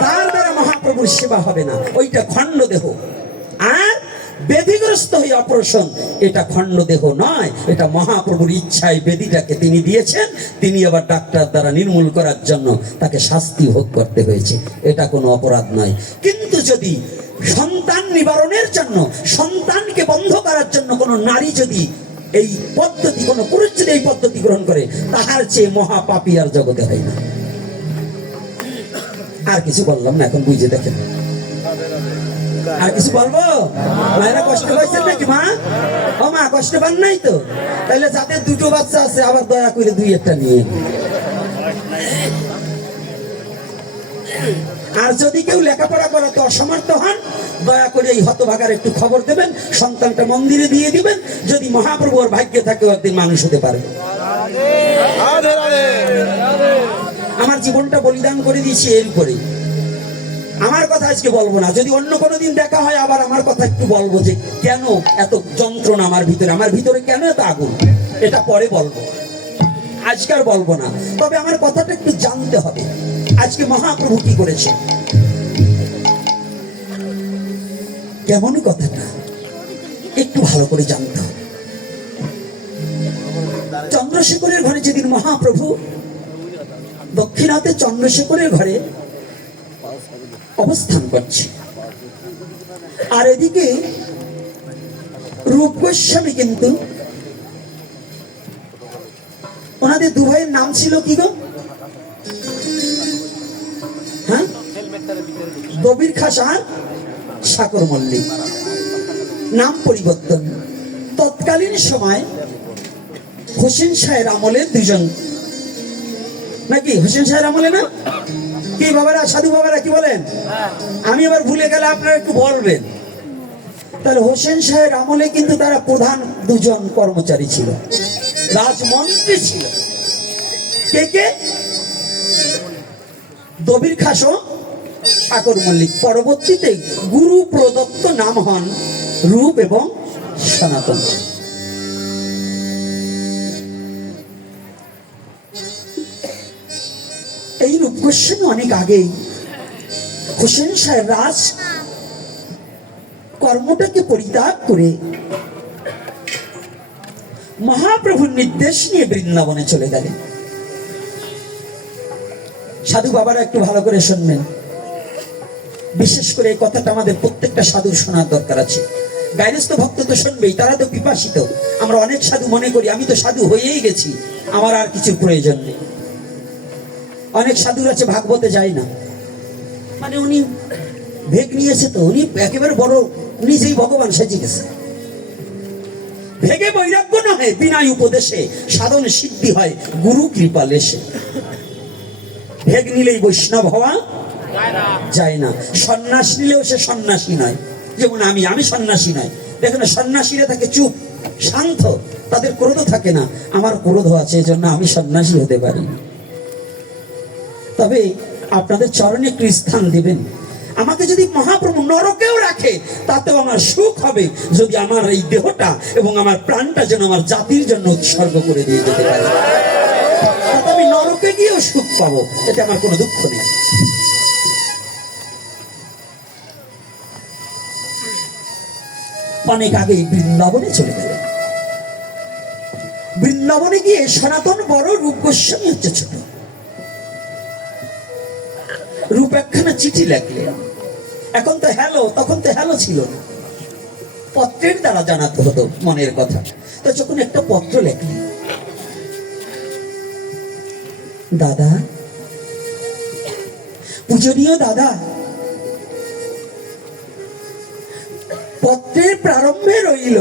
তার দ্বারা মহাপ্রভুর সেবা হবে না। ওইটা খণ্ড দেহ। আর বেদিগ্রস্ত হয়ে অপারেশন, এটা খণ্ড দেহ নয়, এটা মহাপ্রভুর ইচ্ছায় বেদিটাকে তিনি দিয়েছেন, তিনি আবার ডাক্তার দ্বারা নির্মূল করার জন্য তাকে শাস্তি ভোগ করতে হয়েছে। এটা কোনো অপরাধ নয়। কিন্তু যদি সন্তান নিবারণের জন্য, সন্তানকে বন্ধ করার জন্য কোনো নারী যদি এই পদ্ধতি, কোনো পুরুষ যদি এই পদ্ধতি গ্রহণ করে, তাহার চেয়ে মহাপাপী আর জগতে হয় না। আর কিছু বললাম না, এখন বুঝে দেখেন। আর কিছু বলবো? মায়েরা কষ্ট পাইছেন নাকি মা? ও মা, কষ্ট পান নাই তো? তাহলে যাদের 2টো বাচ্চা আছে আবার দয়া করে 2-1টা নিয়ে। আর যদি কেউ লেখাপড়া করাতে অসমর্থ হন, দয়া করে এই হতভাগার একটু খবর দেবেন, সন্তানটা মন্দিরে দিয়ে দিবেন। যদি মহাপ্রভু ওর ভাগ্যে থাকে, একদিন মানুষ হতে পারবে। আমার জীবনটা বলিদান করে দিয়েছি এর উপরে। আমার কথা আজকে বলবো না, যদি অন্য কোনো দিন দেখা হয় আবার আমার কথা একটু বলবো যে কেন এত যন্ত্রণা আমার ভিতরে কেন এত আগুন, এটা পরে বলবো, আজকে আর বলবো না। তবে আমার কথাটা একটু জানতে হবে, আজকে মহাপ্রভু কি করেছে, কেমন কথাটা একটু ভালো করে জানতে হবে। চন্দ্রশেখরের ঘরে যেদিন মহাপ্রভু দক্ষিণাতে চন্দ্রশেখরের ঘরে অবস্থান করছে, আর এদিকে রূপ গোস্বামী কিন্তু, ওনাদের দু ভাইয়ের নাম ছিল কি গো? হ্যাঁ, দবির খাস আর সাকর মল্লিক, নাম পরিবর্তন। তৎকালীন সময় হোসেন শাহের আমলের দুজন, নাকি হোসেন শাহের আমলে না কি বাবারা, সাধু বাবারা কি বলেন? আমি আবার ভুলে গেলে আপনারা একটু বলবেন। তাহলে হোসেন শাহের আমলে কিন্তু তারা প্রধান দুজন কর্মচারী ছিল, রাজমন্ত্রী ছিল। কে কে? দবির খাস ও সাকর মল্লিক। পরবর্তীতে গুরু প্রদত্ত নাম হন রূপ এবং সনাতন। এই রূপ গোস্বামী অনেক আগেই হোসেন শাহের রাজ কর্মটাকে পরিত্যাগ করে মহাপ্রভুর নির্দেশ নিয়ে বৃন্দাবনে চলে গেলেন। সাধু বাবারা একটু ভালো করে শুনবেন, বিশেষ করে এই কথাটা আমাদের প্রত্যেকটা সাধুর শোনার দরকার আছে। গায়রস্থ ভক্ত তো শুনবেই, তারা তো পিপাসিত। আমরা অনেক সাধু মনে করি আমি তো সাধু হয়েই গেছি, আমার আর কিছুর প্রয়োজন নেই। অনেক সাধুর আছে ভাগবতে যায় না, মানে উনি ভেগ নিয়েছে, তো উনি একেবারে বড় নিজেই ভগবান সেজে গেছে। ভেগে বৈরাগ্য নহে, বিনায় উপদেশে সাধন সিদ্ধি হয় গুরু কৃপা লেশে। ভেগ নিলেই বৈষ্ণব হওয়া যায় না, সন্ন্যাস নিলেও সে সন্ন্যাসী নয়। যেমন আমি সন্ন্যাসী নয়। দেখেন সন্ন্যাসীরা থাকে চুপ শান্ত, তাদের ক্রোধ থাকে না। আমার ক্রোধ আছে, এই জন্য আমি সন্ন্যাসী হতে পারি না। তবে আপনাদের চরণে একটু স্থান দিবেন। আমাকে যদি মহাপ্রভু নরকেও রাখে তাতেও আমার সুখ হবে, যদি আমার এই দেহটা এবং আমার প্রাণটা যেন আমার জাতির জন্য উৎসর্গ করে দিয়ে যেতে পারে। আমি নরকে গিয়েও সুখ পাবো, এতে আমার কোনো দুঃখ নেই। অনেক আগেই বৃন্দাবনে চলে গেলেন। বৃন্দাবনে গিয়ে সনাতন বড়, রূপ গোস্বামী হচ্ছে ছোট। রূপ একখানা চিঠি লেখলেন। এখন তো হ্যালো, তখন তো হ্যালো ছিল না, পত্রের দ্বারা জানাতে হতো মনের কথা। তো যখন একটা পত্র লেখলেন, দাদা, পূজনীয় দাদা, পত্রের প্রারম্ভে রইল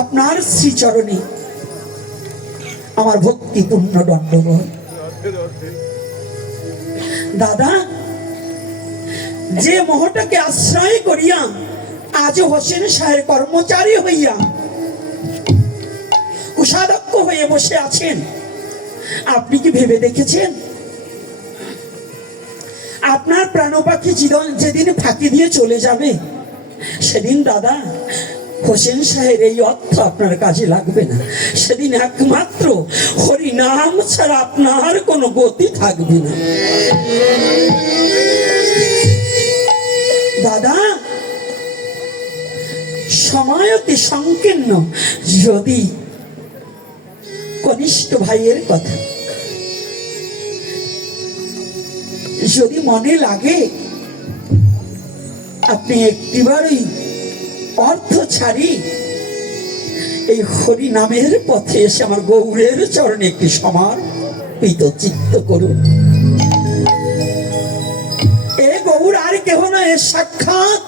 আপনার শ্রীচরণে আমার ভক্তিপূর্ণ দণ্ডবত। দাদা, যে মোহটাকে আশ্রয় করিয়া আজ হোসেন শাহের কর্মচারী হইয়া কুশাধ্যক্ষ হয়ে বসে আছেন, আপনি কি ভেবে দেখেছেন আপনার প্রাণপাখি যেদিন ফাঁকি দিয়ে চলে যাবে, সেদিন দাদা হোসেন শাহের এই অর্থ আপনার কাজে লাগবে না। সেদিন একমাত্র হরি নাম ছাড়া আপনার কোনো গতি থাকবে না। দাদা, সময় অতি সংকীর্ণ। যদি কনিষ্ঠ ভাইয়ের কথা যদি মনে লাগে, আপনি একটিবারই অর্থ ছাড়ি এই হরি নামের পথে এসে আমার গৌরের চরণে একটি সমর্পিত চিত্ত করুন। এ গৌর আর কেহ নয়, এ সাক্ষাৎ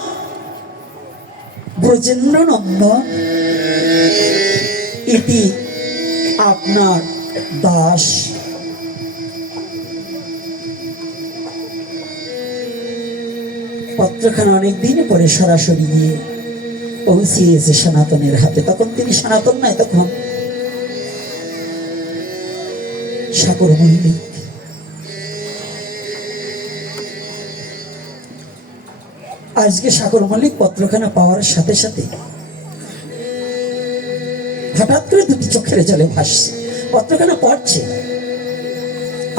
ব্রজেন্দ্র নন্দন ইতি আপনার দাস। পত্রখানা অনেকদিন পরে সরাসরি গিয়ে পৌঁছিয়েছে সনাতনের হাতে। তখন তিনি সনাতন নয়, তখন সাকর মল্লিক। আজকে সাগর মল্লিক পত্রখানা পাওয়ার সাথে সাথে হঠাৎ করে দুটি চোখের জলে ভাসছে, পত্রখানা পড়ছে।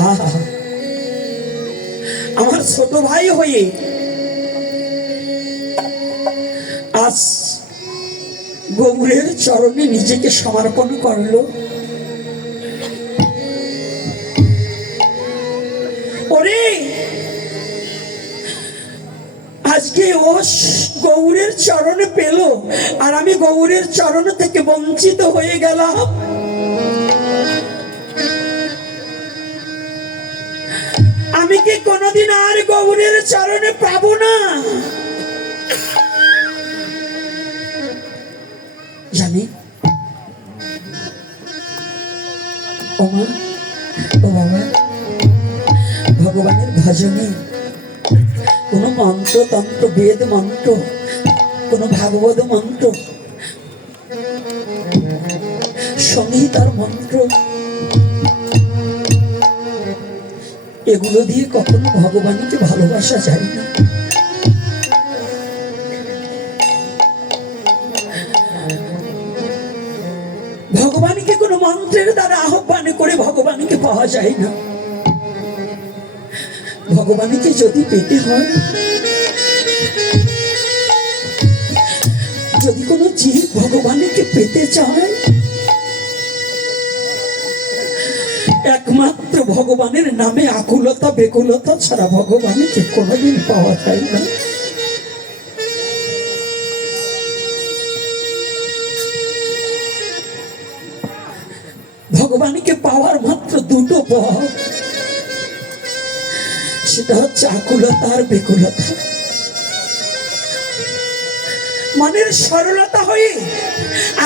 আহা, আমার ছোট ভাই হয়ে আজ গৌরের চরণে নিজেকে সমর্পণ করলো। ওরে, আজকে ও গৌরের চরণে পেল, আর আমি গৌরের চরণ থেকে বঞ্চিত হয়ে গেলাম। আমি কি কোনোদিন আর গৌরের চরণে পাবো না? জানি ও মা, ও বাবা, ভগবানের ভজনে কোনো মন্ত্র তন্ত্র, বেদ মন্ত্র, কোনো ভাগবত মন্ত্র, সংহিতার মন্ত্র, এগুলো দিয়ে কখনো ভগবানকে ভালোবাসা যায় না। ভগবানকে কোনো মন্ত্রের দ্বারা আহ্বান করে ভগবানকে পাওয়া যায় না। ভগবানকে যদি পেতে হয়, যদি কোনো জীব ভগবানকে পেতে চায়, একমাত্র ভগবানের নামে আকুলতা বেকুলতা ছাড়া ভগবানকে কোনোদিন পাওয়া যায় না। ভগবানকে পাওয়ার মাত্র দুটো পথ, সেটা হচ্ছে আকুলতা আর বেকুলতা। মনের সরলতা হয়ে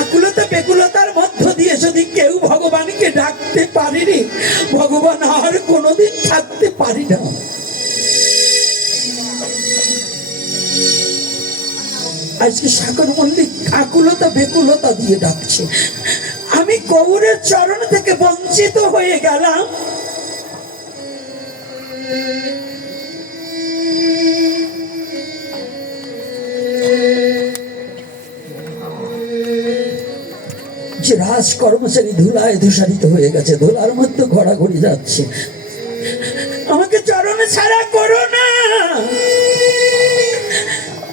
আকুলতা বেকুলতার মধ্য দিয়ে যদি কেউ ভগবানকে ডাকতে পারেনি, ভগবান আর কোনোদিন থাকতে পারি না। আজকে সাগর মল্লিক আকুলতা বেকুলতা দিয়ে ডাকছে। আমি গৌরের চরণ থেকে বঞ্চিত হয়ে গেলাম। যে রাজ কর্মচারী ধুলায় ধূসারিত হয়ে গেছে, ধুলার মধ্যে ঘোরাঘুরি যাচ্ছে, আমাকে চরণে ছাড়া করো না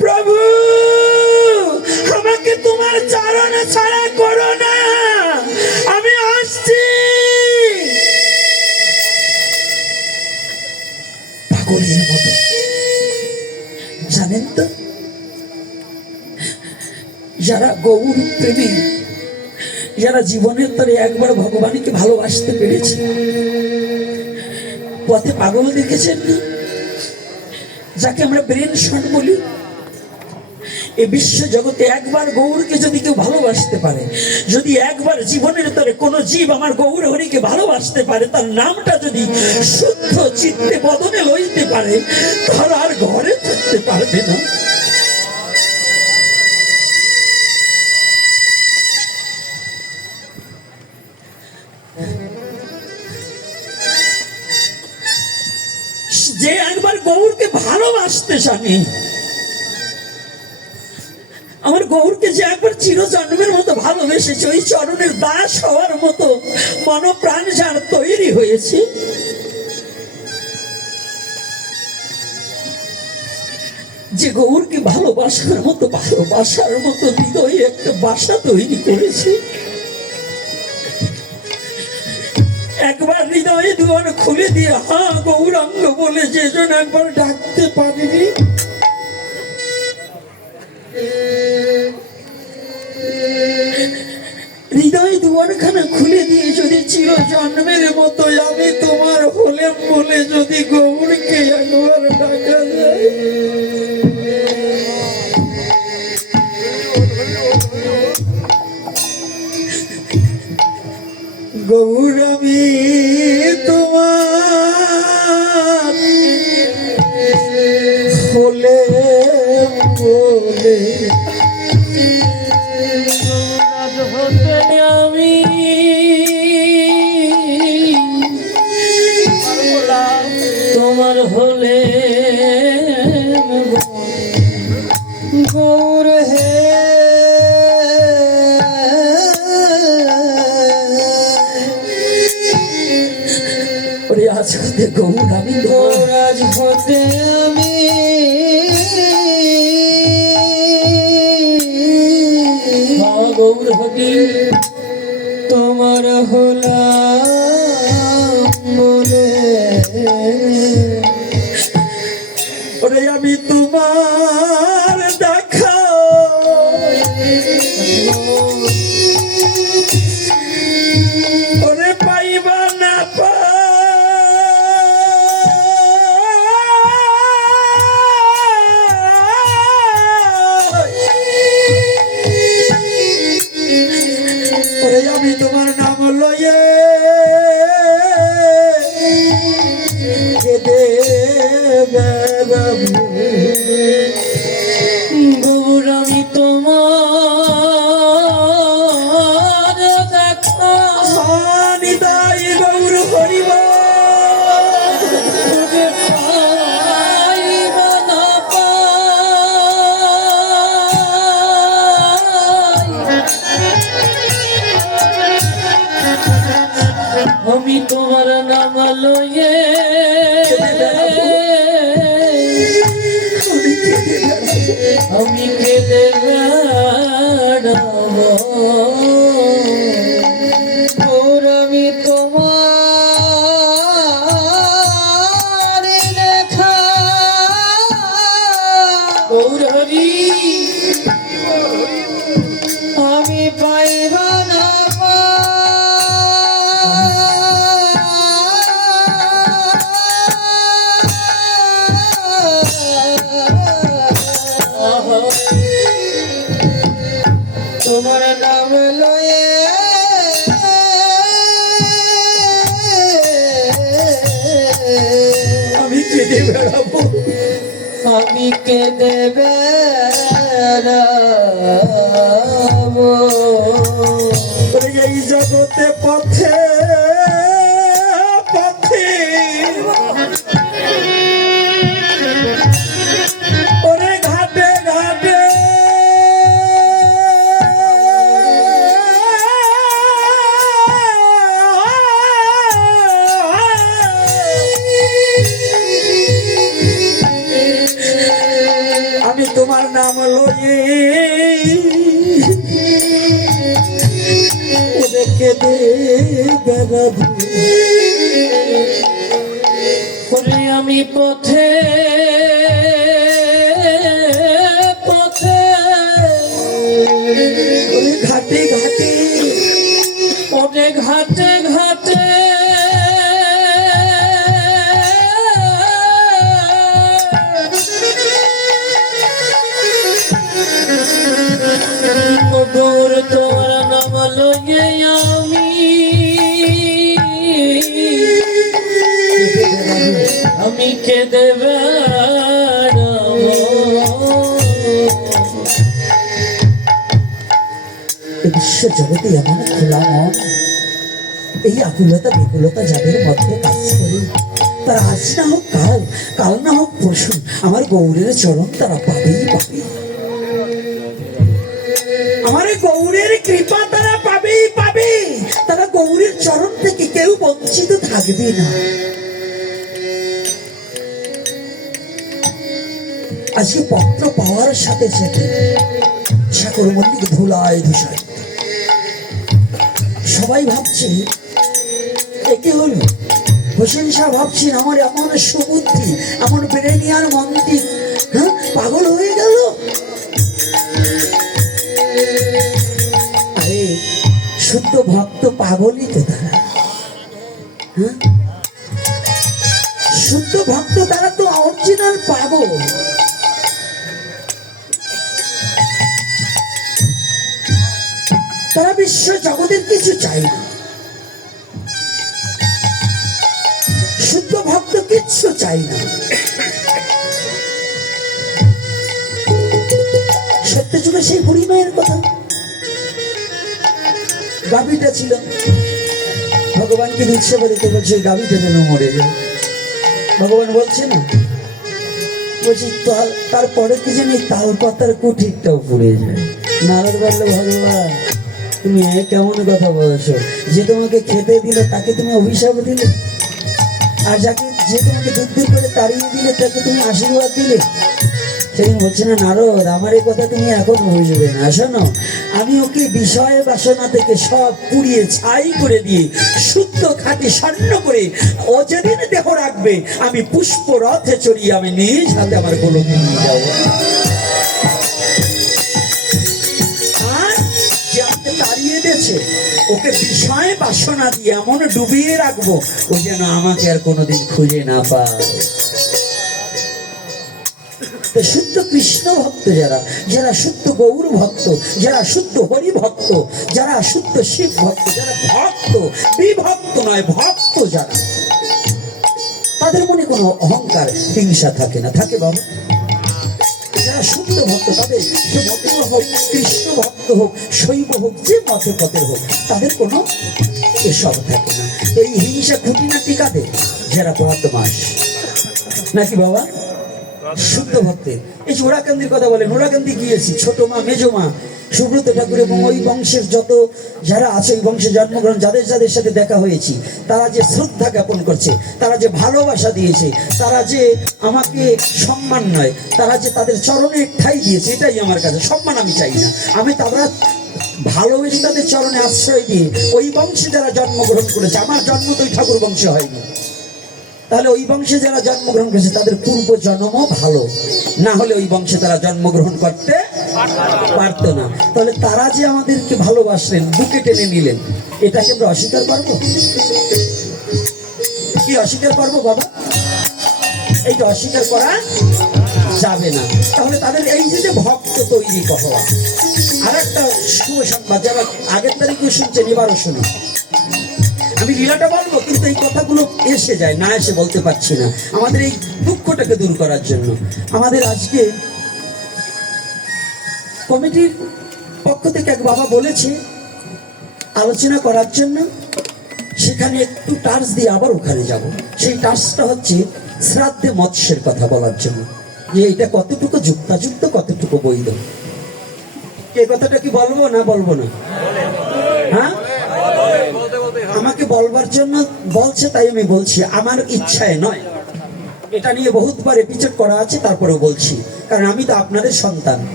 প্রভু, আমাকে তোমার চরণে ছাড়া করো না, আমি আসছি। পাগলের মতো। জানেন তো, যারা গৌর প্রেমী, যারা জীবনের তরে একবার ভগবানকে ভালোবাসতে পেরেছে, পথে পাগল দেখেছেন না, যাকে আমরা ব্রেন শট বলি। এই বিশ্ব জগতে একবার গৌরকে যদি কেউ ভালোবাসতে পারে, যদি একবার জীবনের তরে কোনো জীব আমার গৌর হরিকে ভালোবাসতে পারে, তার নামটা যদি শুদ্ধ চিত্তে বদনে লইতে পারে, তারা আর ঘরে থাকতে পারবে না। যে একবার গৌরকে ভালোবাসতে জানে, আমার গৌরকে যে একবার চিরজন্মের মতো ভালোবেসেছে, ওই চরণের দাস হওয়ার মতো মনোপ্রাণ যার তৈরি হয়েছে, যে গৌরকে ভালোবাসার মতো হৃদয়ে একটা বাসা তৈরি করেছে, একবার হৃদয়ে দুয়ার খুলে দিয়ে হা গৌরাঙ্গ বলে যেজন একবার ডাকতে পারেনি, হৃদয় দুয়ারখানা খুলে দিয়ে যদি চির জন্মের মতো আমি তোমার হলেম বলে যদি গৌরকে একবার ডাকা যায়, গৌর আমি তোমার হলে বলে আমি ওরে আজ হতে গৌর আমি তোমার আজ হতে আমি গৌর হতে তোমার হলাম বলে ওরে আমি তোমার দেখা ওরে পাইবা না ওরে আমি তোমার নাম লয়ে কেঁদে বেড়াবো। গৌর আমি তোমার দেখা নিতাই গৌর হরিব খুঁজে পাইব না আমি তোমার নাম লয়ে আমি কেঁদে বেড়াবো ওর আমি তোমার লেখা গৌর হরি আমি পাইব না তোমার নাম লয়ে আমি কেঁদে বেড়াবো আমি কেঁদে বেড়াবো ওরে এই জগতে পথে পথে ওরে ঘাটে ঘাটে আমি তোমার নাম লয়ে ওরে কেঁদে বেড়াবো ওরে আমি পথে পথে ওরে ঘাটে ঘাটে ওরে ঘাটে ঘাটে গৌর তোমার নাম লয়ে আমি কেঁদে বেড়াবো বিশ্ব জগতে এমন খোলা মন এই আকুলতা বিপুলতা যাদের মধ্যে কাজ করে তারা আজ না হোক কাল কাল না হোক পরশু আমার গৌরের চরণ তারা পাবেই পাবে আমার এই গৌরের কৃপা তারা পাবেই পাবে তারা গৌরের চরণ থেকে কেউ বঞ্চিত থাকবে না আজকে পত্র পাওয়ার সাথে সাথে সাগর মল্লিক ধুলায় ধূসায় সবাই ভাবছে একে হলো হোসেন শাহ ভাবছেন আমার এমন সুবুদ্ধি এমন ব্রেনিয়ার মন্দির হ্যাঁ পাগল হয়ে গেল আরে শুদ্ধ ভক্ত পাগলই তো তারা হ্যাঁ শুদ্ধ ভক্ত তারা তো অরিজিনাল পাগল তারা বিশ্ব জগতের কিছু চাই না শুদ্ধ ভক্ত কিচ্ছু চাই না সত্য যুগে সেই বুড়ি মায়ের কথা গাভীটা ছিল ভগবানকে দুধ সেবা দিতে বলছে গাভীটা যেন মরে যায় ভগবান বলছে না বলছি তারপরে কি জানি তাল পাতার কুঠিরটাও পুড়ে যায় নারদ বললো ভগবান তুমি কেমন কথা বলছো যে তোমাকে খেতে দিল তাকে তুমি অভিশাপ দিলে আর যাকে যে তোমাকে দুধ দুধ করে তাড়িয়ে দিলে তাকে তুমি আশীর্বাদ দিলে, সেদিন বলছে না নারদ, আমার এই কথা তুমি এখন বুঝবে না। শোনো, আমি ওকে বিষয় বাসনা থেকে সব পুড়িয়ে ছাই করে দিয়ে শুদ্ধ খাঁটি স্বর্ণ করে ও যেদিন দেহ রাখবে, আমি পুষ্প রথে চড়িয়ে আমি নিজ হাতে আমার গোলকে নিয়ে যাবো। আর যে আমাকে তাড়িয়ে দিয়েছে, ওকে বিষয় বাসনা দিয়ে এমন ডুবিয়ে রাখবো ও যেন আমাকে আর কোনোদিন খুঁজে না পায়। শুদ্ধ কৃষ্ণ ভক্ত যারা, যারা শুদ্ধ গৌর ভক্ত, যারা শুদ্ধ হরি ভক্ত, যারা শুদ্ধ শিব ভক্ত, যারা ভক্ত, বিভক্ত নয় ভক্ত যারা, তাদের মনে কোনো অহংকার হিংসা থাকে না। থাকে বাবা? যারা শুদ্ধ ভক্ত, তাদের সে মতের হোক, কৃষ্ণ ভক্ত হোক, শৈব হোক, যে মতে পথের হোক, তাদের কোনো এসব থাকে না। এই হিংসা খুঁটিনাটি কাদের? যারা বদমাস, নাকি বাবা? শুদ্ধ ভক্তের। এই যে ওরাকান্দির কথা বলেন, ওরাকান্দি গিয়েছি, ছোট মা, মেজো মা, সুব্রত ঠাকুর এবং ওই বংশের যত যারা আছে, ওই বংশে জন্মগ্রহণ, যাদের যাদের সাথে দেখা হয়েছি, তারা যে শ্রদ্ধা জ্ঞাপন করছে, তারা যে ভালোবাসা দিয়েছে, তারা যে আমাকে সম্মান নয়, তারা যে তাদের চরণে ঠাঁই দিয়েছে, এটাই আমার কাছে সম্মান। আমি চাই না, আমি তারা ভালোবেসে তাদের চরণে আশ্রয় দিয়ে ওই বংশে যারা জন্মগ্রহণ করেছে, আমার জন্ম তো ওই ঠাকুর বংশে হয়নি, তাহলে ওই বংশে যারা জন্মগ্রহণ করেছে তাদের পূর্ব জন্মও ভালো, না হলে ওই বংশে তারা জন্মগ্রহণ করতে পারতো না। তাহলে তারা যে আমাদেরকে ভালোবাসলেন, বুকে টেনে নিলেন, এটাকে আমরা অস্বীকার করবো? কি অস্বীকার করবো বাবা? এইটা অস্বীকার করা যাবে না। তাহলে তাদের এই যে ভক্ত তৈরি হওয়া। আর একটা শুভ সংবাদ, যারা আগের তারিখে শুনছেন, এবারও শুনুন। আমি লীলাটা বলবো, কিন্তু এই কথাগুলো এসে যায়, না এসে বলতে পারছি না। আমাদের এই দুঃখটাকে দূর করার জন্য আমাদের আজকে কমিটির পক্ষ থেকে এক বাবা বলেছে আলোচনা করার জন্য, সেখানে একটু টাচ দিয়ে আবার ওখানে যাব। সেই টাচটা হচ্ছে শ্রাদ্ধে মৎস্যের কথা বলার জন্য, যে এটা কতটুকু যুক্তাযুক্ত, কতটুকু বৈধ। এই কথাটা কি বলবো না বলবো না? হ্যাঁ, আমাকে বলবার জন্য বলছে, তাই আমি বলছি, আমার ইচ্ছায় নয়। এটা নিয়ে বহুতবার এপিসোড করা আছে, তারপরেও বলছি, কারণ আমি তো আপনাদের সন্তান,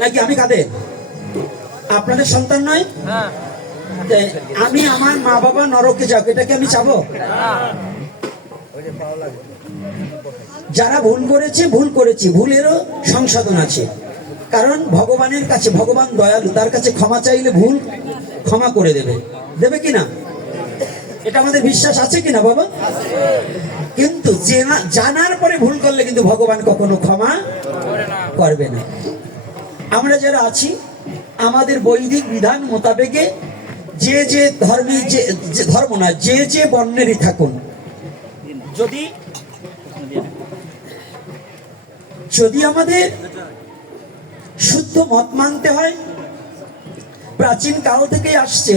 নাকি? আমি কাদের? আপনাদের সন্তান নয়? আমি আমার মা বাবা নরকে যাক, এটাকে আমি চাবো? যারা ভুল করেছে, ভুল করেছি, ভুলেরও সংশোধন আছে। কারণ ভগবানের কাছে, ভগবান দয়ালু, তার কাছে ক্ষমা চাইলে ভুল ক্ষমা করে দেবে। দেবে কিনা? এটা আমাদের বিশ্বাস আছে কিনা বাবা? কিন্তু জানার পরে ভুল করলে কিন্তু ভগবান কখনো ক্ষমা করবে না। আমরা যারা আছি, আমাদের বৈদিক বিধান মোতাবেকে যে যে ধর্মে, যে ধর্ম না, যে যে বর্ণেরই থাকুন, যদি আমাদের শুদ্ধ মত মানতে হয়, প্রাচীন কাল থেকেই আসছে,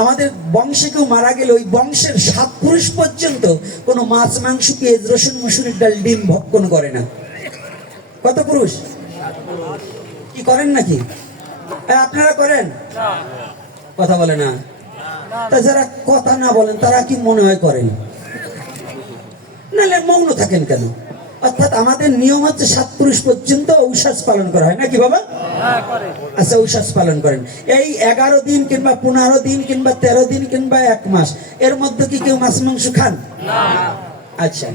আমাদের বংশে কেউ মারা গেলে ওই বংশের 7 পুরুষ পর্যন্ত কোনো মাছ, মাংস, পেঁয়াজ, রসুন, মসুরির ডাল, ডিম ভক্ষণ করে না। কত পুরুষ? কি করেন নাকি? আপনারা করেন? কথা বলে না। তা যারা কথা না বলেন তারা কি মনে হয় করেন? নাহলে মৌন থাকেন কেন? অর্থাৎ আমাদের নিয়ম হচ্ছে 7 পুরুষ পর্যন্ত ঔষধ পালন করা হয়, নাকি বাবা? আচ্ছা, ঔষধ পালন করেন। এই 11 দিন কিংবা 15 দিন কিংবা 13 দিন কিংবা 1 মাস, এর মধ্যে কি কেউ মাছ মাংস খান? আচ্ছা,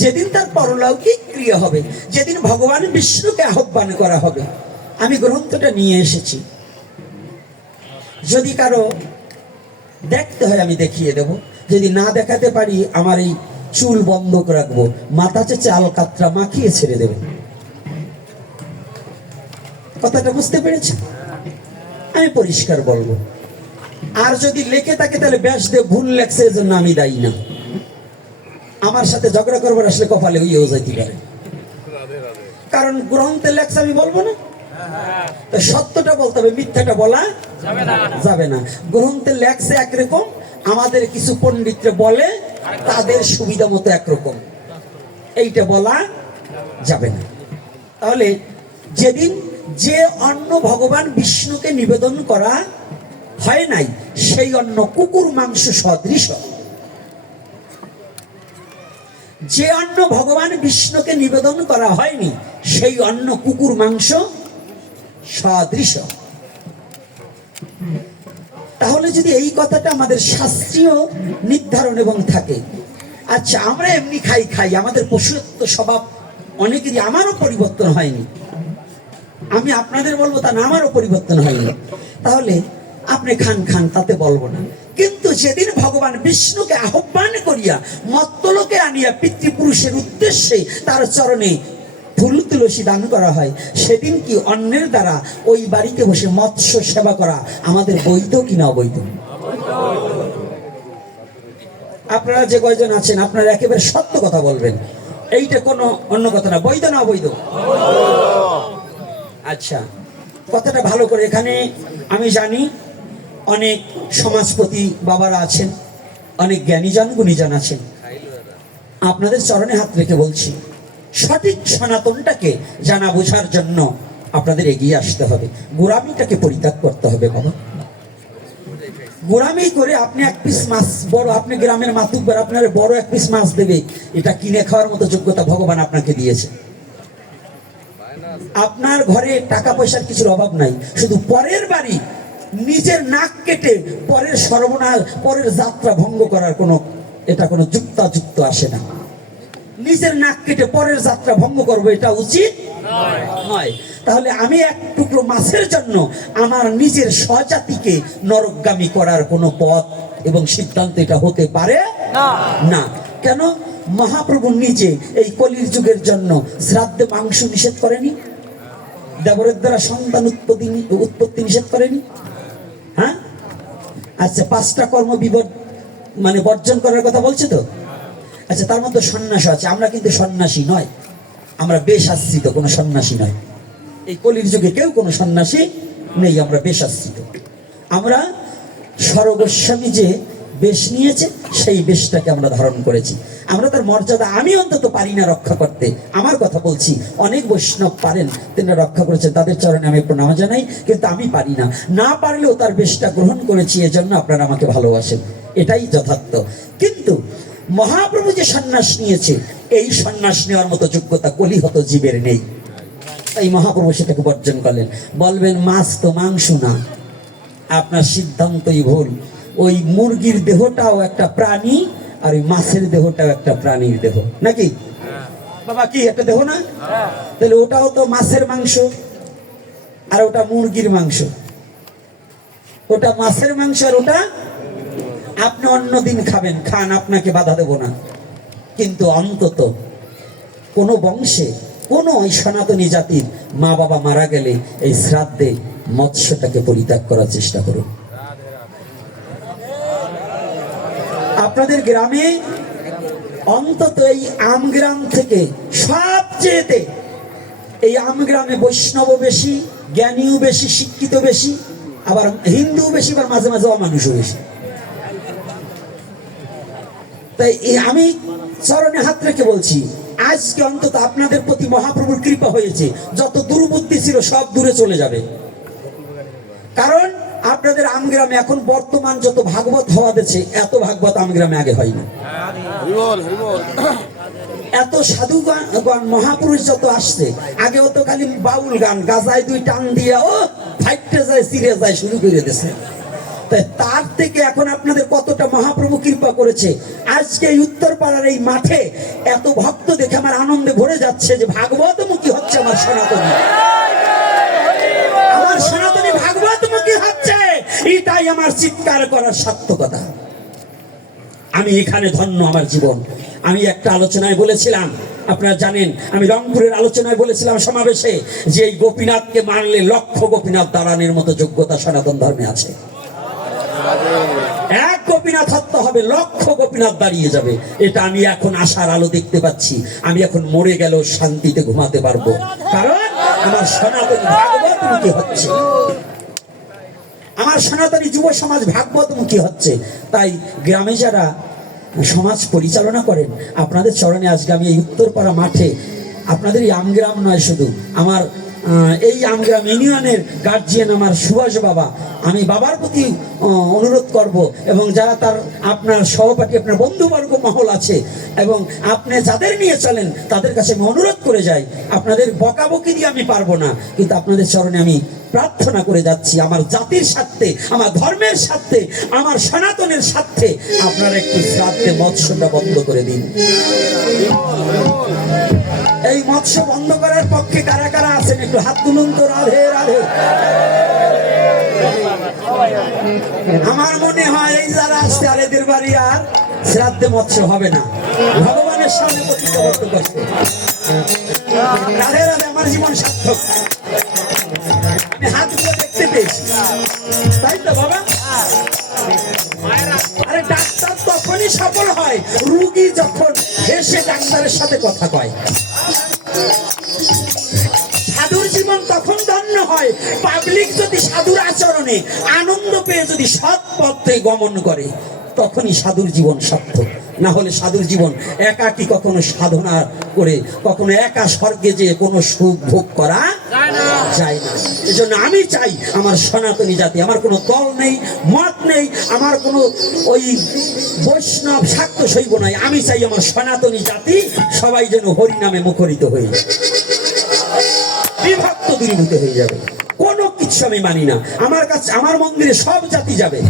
যেদিন তার পরলৌকিক ক্রিয়া হবে, যেদিন ভগবান বিষ্ণুকে আহ্বান করা হবে, আমি গ্রন্থটা নিয়ে এসেছি, যদি কারো দেখতে হয় আমি দেখিয়ে দেব, যদি না দেখাতে পারি আমার এই চুল বন্ধ রাখবো, মাথাতে চাল কাতরা মাখিয়ে ছেড়ে দেবে। কথাটা বুঝতে পেরেছে? আমি পরিষ্কার বলবো। আর যদি লেখে থাকে তাহলে ব্যাস দিয়ে ভুল লেখছে, এজন্য আমি দায়ী না। আমার সাথে ঝগড়া করবার আসলে কপালে হইয়েও যাইতে পারে, কারণ গ্রন্থে লেখছে, আমি বলবো না। সত্যটা বলতে হবে, মিথ্যাটা বলা যাবে না। গ্রন্থে লেখছে একরকম, আমাদের কিছু পণ্ডিতরা বলে তাদের সুবিধা মতো একরকম, এইটা বলা যাবে না। তাহলে যেদিন যে অন্ন ভগবান বিষ্ণুকে নিবেদন করা হয় নাই, সেই অন্ন কুকুর মাংস সদৃশ, যে অন্ন ভগবান বিষ্ণুকে নিবেদন করা হয়নি সেই অন্ন কুকুর মাংস সদৃশ। তাহলে যদি এই কথাটা আমাদের শাস্ত্রীয় নির্ধারণ এবং থাকে, আচ্ছা আমরা এমনি খাই, আমাদের পশুত্ব স্বভাব অনেকেরই, আমারও পরিবর্তন হয়নি, আমি আপনাদের বলবো তা না, আমারও পরিবর্তন হয়নি, তাহলে আপনি খান তাতে বলবো না। কিন্তু যেদিন ভগবান বিষ্ণুকে আহ্বান করিয়া মত্তলোকে আনিয়া পিতৃপুরুষের উদ্দেশ্যে তার চরণে ফুল তুলসী দান করা হয়, সেদিন কি অন্যের দ্বারা ওই বাড়িতে বসে মৎস্য সেবা করা আমাদের বৈধ কিনা অবৈধ? আপনারা যে কয়জন আছেন আপনারা একেবারে সত্য কথা বলবেন, এইটা কোনো অন্য কথা না, বৈধ না অবৈধ? আচ্ছা, কথাটা ভালো করে, এখানে আমি জানি অনেক সমাজপতি বাবারা আছেন, অনেক জ্ঞানীজন গুণীজন আছেন, আপনাদের চরণে হাত রেখে বলছি, সঠিক সনাতনটাকে জানা বোঝার জন্য আপনাদের এগিয়ে আসতে হবে, গোড়ামিটাকে পরিত্যাগ করতে হবে। বাবা, গোড়ামি করে আপনি এক পিস মাছ বড়, আপনি গ্রামের মাতুব্বর আপনার বড় এক পিস মাছ দেবে, এটা কিনে খাওয়ার মতো যোগ্যতা ভগবান আপনাকে দিয়েছে। আপনার ঘরে টাকা পয়সার কিছুর অভাব নাই, শুধু পরের বাড়ি নিজের নাক কেটে পরের সর্বনাশ, পরের যাত্রা ভঙ্গ করার এটা কোনো যুক্তাযুক্ত আসে না। নিজের নাক কেটে পরের যাত্রা ভঙ্গ করবো, এটা উচিত নয়। তাহলে আমি এক টুকরো মাছের জন্য আমার নিজের স্বজাতিকে নরকগামী করার কোনো পথ এবং সিদ্ধান্ত এটা হতে পারে না। কেন? মহাপ্রভু নিজে এই কলির যুগের জন্য শ্রাদ্ধে মাংস নিষেধ করেনি, দেবরের দ্বারা সন্তান উৎপত্তি নিষেধ করেনি। হ্যাঁ, আচ্ছা, 5টা কর্ম বর্জন করার কথা বলছে তো। আচ্ছা, তার মধ্যে সন্ন্যাস আছে, আমরা কিন্তু সন্ন্যাসী নয়, আমরা বেশ আশ্রিত, কোনো সন্ন্যাসী নয়। এই কলির যুগে কেউ কোনো সন্ন্যাসী নেই, আমরা বেশ আশ্রিত। আমরা সরগোস্বামী যে বেশ নিয়েছে সেই বেশটাকে আমরা ধারণ করেছি, আমরা তার মর্যাদা, আমি অন্তত পারি না রক্ষা করতে, আমার কথা বলছি, অনেক বৈষ্ণব পারেন, তিনি রক্ষা করেছেন, তাদের চরণে আমি প্রণাম জানাই, কিন্তু আমি পারি না, না পারলেও তার বেশটা গ্রহণ করেছি, এজন্য আপনারা আমাকে ভালোবাসেন, এটাই যথার্থ। কিন্তু মহাপ্রভু যে সন্ন্যাস নিয়েছে, এই সন্ন্যাস নেওয়ার মতো যোগ্যতা কলিহত জীবের নেই, তাই মহাপ্রভু সেটাকে বর্জন করলেন। বলবেন মাছ তো মাংস না, আপনার সিদ্ধান্তই ভুল। ওই মুরগির দেহটাও একটা প্রাণী, আর ওই মাছের দেহটাও একটা প্রাণীর দেহ, নাকি বাবা? কি একটা দেহ না? তাহলে ওটাও তো মাছের মাংস আর ওটা মুরগির মাংস, ওটা মাছের মাংস আর ওটা আপনি অন্যদিন খাবেন, খান, আপনাকে বাধা দেব না, কিন্তু অন্তত কোনো বংশে কোনো ওই সনাতনী জাতির মা বাবা মারা গেলে এই শ্রাদ্ধে মৎস্যটাকে পরিত্যাগ করার চেষ্টা করুন। আপনাদের গ্রামে অন্তত এই আমগ্রাম থেকে সবচেয়ে, এই আমগ্রামে বৈষ্ণব বেশি, জ্ঞানীও বেশি, শিক্ষিত বেশি, আবার হিন্দু বেশি, আবার মাঝে মাঝে অমানুষও বেশি। তাই আমি চরণে হাত রেখে বলছি, আজকে অন্তত আপনাদের প্রতি মহাপ্রভুর কৃপা হয়েছে, যত দুর্বুদ্ধি ছিল সব দূরে চলে যাবে। কারণ আপনাদের আমগ্রামে এখন বর্তমান যত ভাগবত হওয়া দিচ্ছে, এত ভাগবত আমগ্রামে আগে হয়নি। এত সাধুগণ মহাপুরুষ যত আসছে, আগেও তো খালি বাউল গান, গাজায় 2 টান দিয়ে ও ফাইটে যায়, সিরে যায়, শুরু করে দিয়েছে। তার থেকে এখন আপনাদের কতটা মহাপ্রভু কৃপা করেছে। আজকে উত্তরপাড়ার এই মাঠে এত ভক্ত দেখে আমার আনন্দে ভরে যাচ্ছে যে ভাগবতমুখী হচ্ছে আমার সনাতনী, আমার সনাতনী ভাগবতমুখী হচ্ছে, এটাই আমার চিৎকার করার সার্থকতা। আমি এখানে ধন্য আমার জীবন। আমি একটা আলোচনায় বলেছিলাম, আপনারা জানেন, আমি রংপুরের আলোচনায় বলেছিলাম সমাবেশে, যে এই গোপীনাথকে মানলে লক্ষ গোপীনাথ দাঁড়ানোর মতো যোগ্যতা সনাতন ধর্মে আছে। এক গোপীনাথ হত্যা হবে, লক্ষ গোপীনাথ দাঁড়িয়ে যাবে, এটা আমি এখন আশার আলো দেখতে পাচ্ছি। আমি এখন মরে গেলেও শান্তিতে ঘুমাতে পারবো, কারণ আমার সনাতনী ভাগবতমুখী হচ্ছে, আমার সনাতনী যুব সমাজ ভাগবতমুখী হচ্ছে। তাই গ্রামে যারা সমাজ পরিচালনা করেন, আপনাদের চরণে আজকে আমি এই উত্তরপাড়া মাঠে, আপনাদের এই আমগ্রাম নয়, শুধু আমার এই আমগ্রাম ইউনিয়নের গার্জিয়ান আমার সুভাষ বাবা, আমি বাবার প্রতি অনুরোধ করব, এবং যারা তার আপনার সহপাঠী আপনার বন্ধুবর্গ মহল আছে এবং আপনি যাদের নিয়ে চলেন তাদের কাছে আমি অনুরোধ করে যাই, আপনাদের বকাবকি দিয়ে আমি পারবো না, কিন্তু আপনাদের চরণে আমি প্রার্থনা করে যাচ্ছি, আমার জাতির স্বার্থে, আমার ধর্মের স্বার্থে, আমার সনাতনের স্বার্থে আপনারা একটু শ্রাদ্ধে মৎস্যটা বন্ধ করে দিন। এই মৎস্য বন্ধ করার পক্ষে কারা কারা আছেন একটু হাত তুলুন তো। রাধে রাধে। আমার মনে হয় এই যারা আসছে আর এদের বাড়ি আর শ্রাদ্ধে মৎস্য হবে না, ভগবানের সামনে প্রতিজ্ঞাবদ্ধ করছে। রাধে রাধে। আমার জীবন সার্থক, আমি হাতগুলো দেখতে পেয়েছি, তাই তো বাবা? আরে ডাক্তার তখনই সফল হয় রুগী যখন এসে ডাক্তারের সাথে কথা কয়। সাধুর জীবন তখন ধন্য হয় পাবলিক যদি সাধুর আচরণে আনন্দ পেয়ে যদি সৎ পথে গমন করে, তখনই সাধুর জীবন সার্থক। না হলে সাধুর জীবন একাকী কখনো সাধনা করে কখনো একা স্বর্গে যে কোনো সুখ ভোগ করা যায় না। এজন্য আমি চাই আমার সনাতনী জাতি, আমার কোনো দল নেই, মত নেই, আমার কোনো ওই বৈষ্ণব শাক্ত শৈব নাই, আমি চাই আমার সনাতনী জাতি সবাই যেন হরিনামে মুখরিত হয়ে যায়, বিভক্ত দূরীভূত হয়ে যাবে। কোনো কিছু আমি মানি না। আমার কাছে, আমার মন্দিরে সব জাতি যাবে,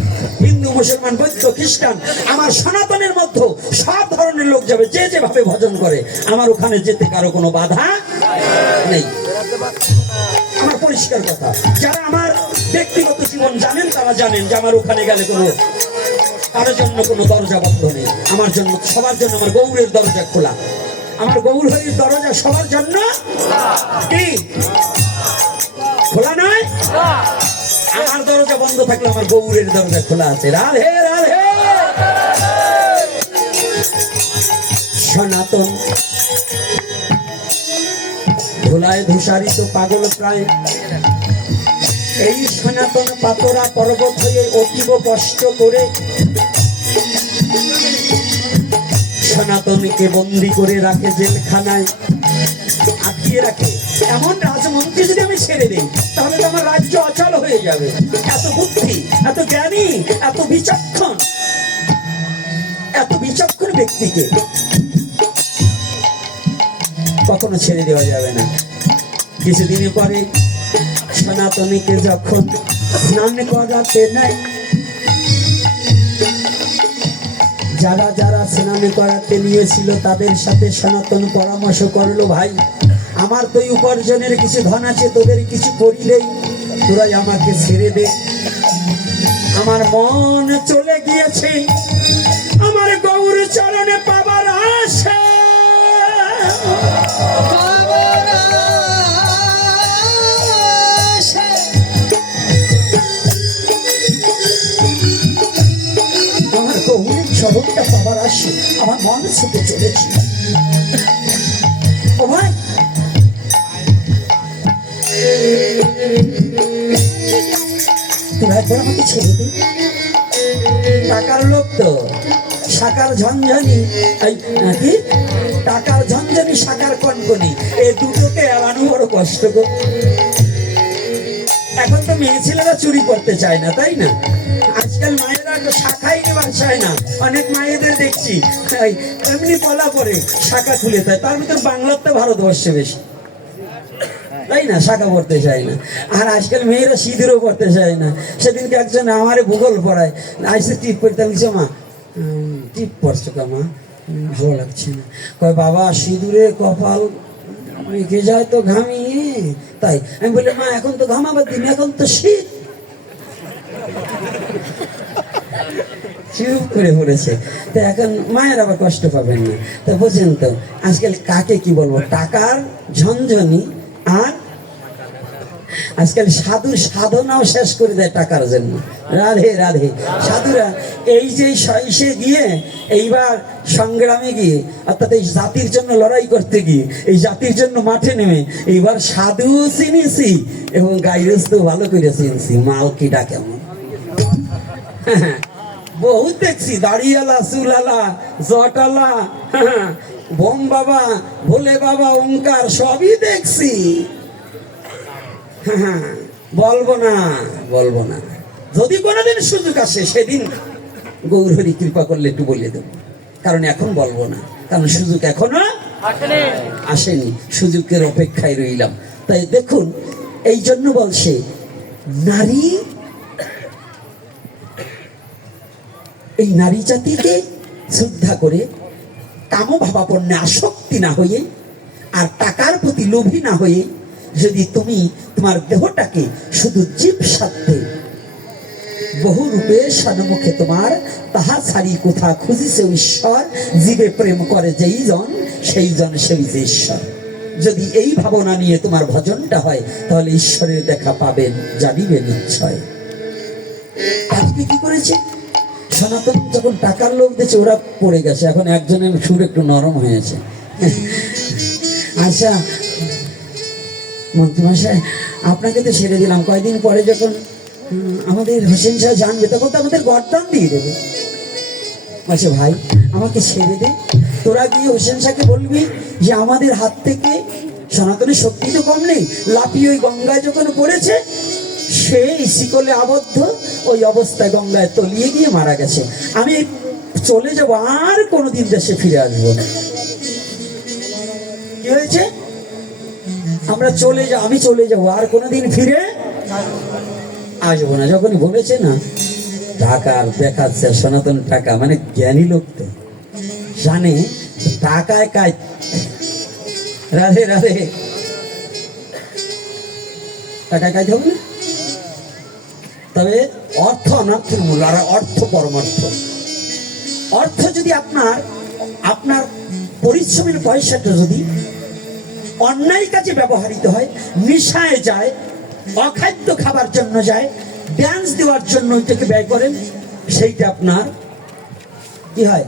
হিন্দু, মুসলমান, বৌদ্ধ, খ্রিস্টান, আমার সনাতনের মধ্যে সব ধরনের লোক যাবে, যে যেভাবে ভজন করে। আমার ওখানে যেতে কারো কোনো বাধা নেই, আমার পরিষ্কার কথা। যারা আমার ব্যক্তিগত জীবন জানেন তারা জানেন যে আমার ওখানে গেলে কোনো কারোর জন্য কোনো দরজা বন্ধ নেই। আমার জন্য, সবার জন্য আমার গৌরের দরজা খোলা। আমার গৌর হরির দরজা সবার জন্য কি খোলা নয়? আমার দরজা বন্ধ থাকলে আমার গৌরের দরজা খোলা আছে। রাধে রাধে। সনাতন ধুলায় ধূসারিত পাগল প্রায়, এই সনাতন পাতরা পর্বত হয়ে অতীব কষ্ট করে সনাতনকে বন্দি করে রাখে জেলখানায়, আটকিয়ে রাখে। এমন রাজমন্ত্রী যদি আমি ছেড়ে দিই তাহলে তো আমার রাজ্য অচল হয়ে যাবে। এত বুদ্ধি, এত জ্ঞানী, এত বিচক্ষণ, এত বিচক্ষণ ব্যক্তিকে কখনো ছেড়ে দেওয়া যাবে না। কিছুদিন পরে সনাতনীকে যখন স্নান করাতে নেয়, যারা যারা স্নান করাতে নিয়েছিল তাদের সাথে সনাতন পরামর্শ করলো, ভাই আমার তো উপার্জনের কিছু ধন আছে, তোদের কিছু করিলেই তোরাই আমাকে ছেড়ে দে। আমার মন চলে গিয়েছে আমার গৌর চরণে পাবার আশা। আমার গৌরের চরণটা পাবার আসে, আমার মন ছুটে চলেছে। ও ভাই, তুমি একবার আমাকে ছেড়ে দিন। টাকার লোক তো, সাকার ঝঞ্ঝনি, কি টাকার ঝঞ্ঝনি, সাকার কনকনি, এই দুটোকে এড়ানো বড় কষ্ট গো। এখন তো মেয়ে ছেলেরা চুরি করতে চায় না, তাই না? আজকাল মায়েরা শাখাই নেবার চায় না। অনেক মায়েদের দেখছি এমনি পলা পরে শাখা খুলে দেয়, তার ভিতর বাংলার তো ভারতবর্ষে বেশি, তাই না? শাখা পড়তে চায় না। আর আজকাল মেয়েরা সিঁদুরও পড়তে চায় না। সেদিনকে একজন আমারে ভূগোল পড়ায়, আইসে টিপ পড়তে বলছে, মা টিপ পড়ছো কা মা, ভালো লাগছে না। কয় বাবা সিঁদুরে কপাল রেখে যায় তো ঘামিয়ে, তাই। আমি বলি, মা এখন তো ঘামাবার দিন, এখন তো শীত। চুপ করে পড়েছে। তো এখন মায়ের আবার কষ্ট পাবেন না। তো বুঝছেন তো আজকাল কাকে কি বলবো, টাকার ঝনঝনি, আর আজকাল সাধুর সাধনাও শেষ করে দেয় টাকার জন্য। রাধে রাধে। সাধুরা এই যে সহিসে গিয়ে, এইবার সংগ্রামে গিয়ে, অর্থাৎ এই জাতির জন্য লড়াই করতে গিয়ে, এই জাতির জন্য মাঠে নেমে এইবার সাধু চিনিছি এবং গাইরস্ত ভালো করে চিনছি। মালকিটা কেমন বহুত দেখছি, দাড়িয়ালা, চুলালা, জটালা, বোম বাবা, ভোলে বাবা, ওঙ্কার সবই দেখছি। হ্যাঁ, বলবো না, বলবো না। যদি কোনোদিন সুযোগ আসে সেদিন গৌরহরি কৃপা করলে একটু বলে দেবো, কারণ এখন বলবো না, কারণ সুযোগ এখনো আসেনি, সুযোগের অপেক্ষায় রইলাম। তাই দেখুন, এই জন্য বলছে নারী, এই নারী জাতিকে শ্রদ্ধা করে কামভাবাপন্নে আসক্তি না হয়ে আর টাকার প্রতি লোভী না হয়ে যদি তুমি তোমার দেহটাকে শুধু জীব স্বার্থে বহু রূপে সন্মুখে তোমার তাহা ছাড়ি কোথা খুঁজিছে ঈশ্বর, জীবে প্রেম করে যেই জন সেই জন সেই যে ঈশ্বর। যদি এই ভাবনা নিয়ে তোমার ভজনটা হয় তাহলে ঈশ্বরের দেখা পাবেন, জানিবেন নিশ্চয়। আজকে কি করেছে সনাতন, যখন টাকার লোক দিয়েছে ওরা পড়ে গেছে, এখন একজনের সুর একটু নরম হয়েছে। আচ্ছা মন্ত্রীমশাই, আপনাকে তো ছেড়ে দিলাম, কয়দিন পরে যখন আমাদের হোসেন শাহ জানবে তখন তো আমাদের গরদান দিয়ে দেবে। আচ্ছা ভাই, আমাকে ছেড়ে দে, তোরা গিয়ে হোসেন শাহকে বলবি যে আমাদের হাত থেকে সনাতনের শক্তি তো কম নেই, লাফিয়ে ওই গঙ্গায় যখন পড়েছে সে শিকলে আবদ্ধ ওই অবস্থায় গঙ্গায় তলিয়ে গিয়ে মারা গেছে, আমি চলে যাবো, আর কোনোদিন দেশে ফিরে আসবো না। কি হয়েছে? আমরা চলে যাব, আমি চলে যাবো, আর কোনোদিন ফিরে আসবো না। যখনই বলেছে না, টাকার দেখাচ্ছে সনাতন টাকা, মানে জ্ঞানী লোক তো জানে টাকায় কাজ। রাধে রাধে, টাকায় কাজ হবে না, তবে অর্থ অনর্থের মূল, আর অর্থ পরমার্থ। অর্থ যদি আপনার পরিশ্রমের পয়সাটা যদি অন্যায় কাজে ব্যবহৃত হয়, নেশায় যায়, অখাদ্য খাবার জন্য যায়, ড্যান্স দেওয়ার জন্য ওইটাকে ব্যয় করেন, সেইটা আপনার কি হয়?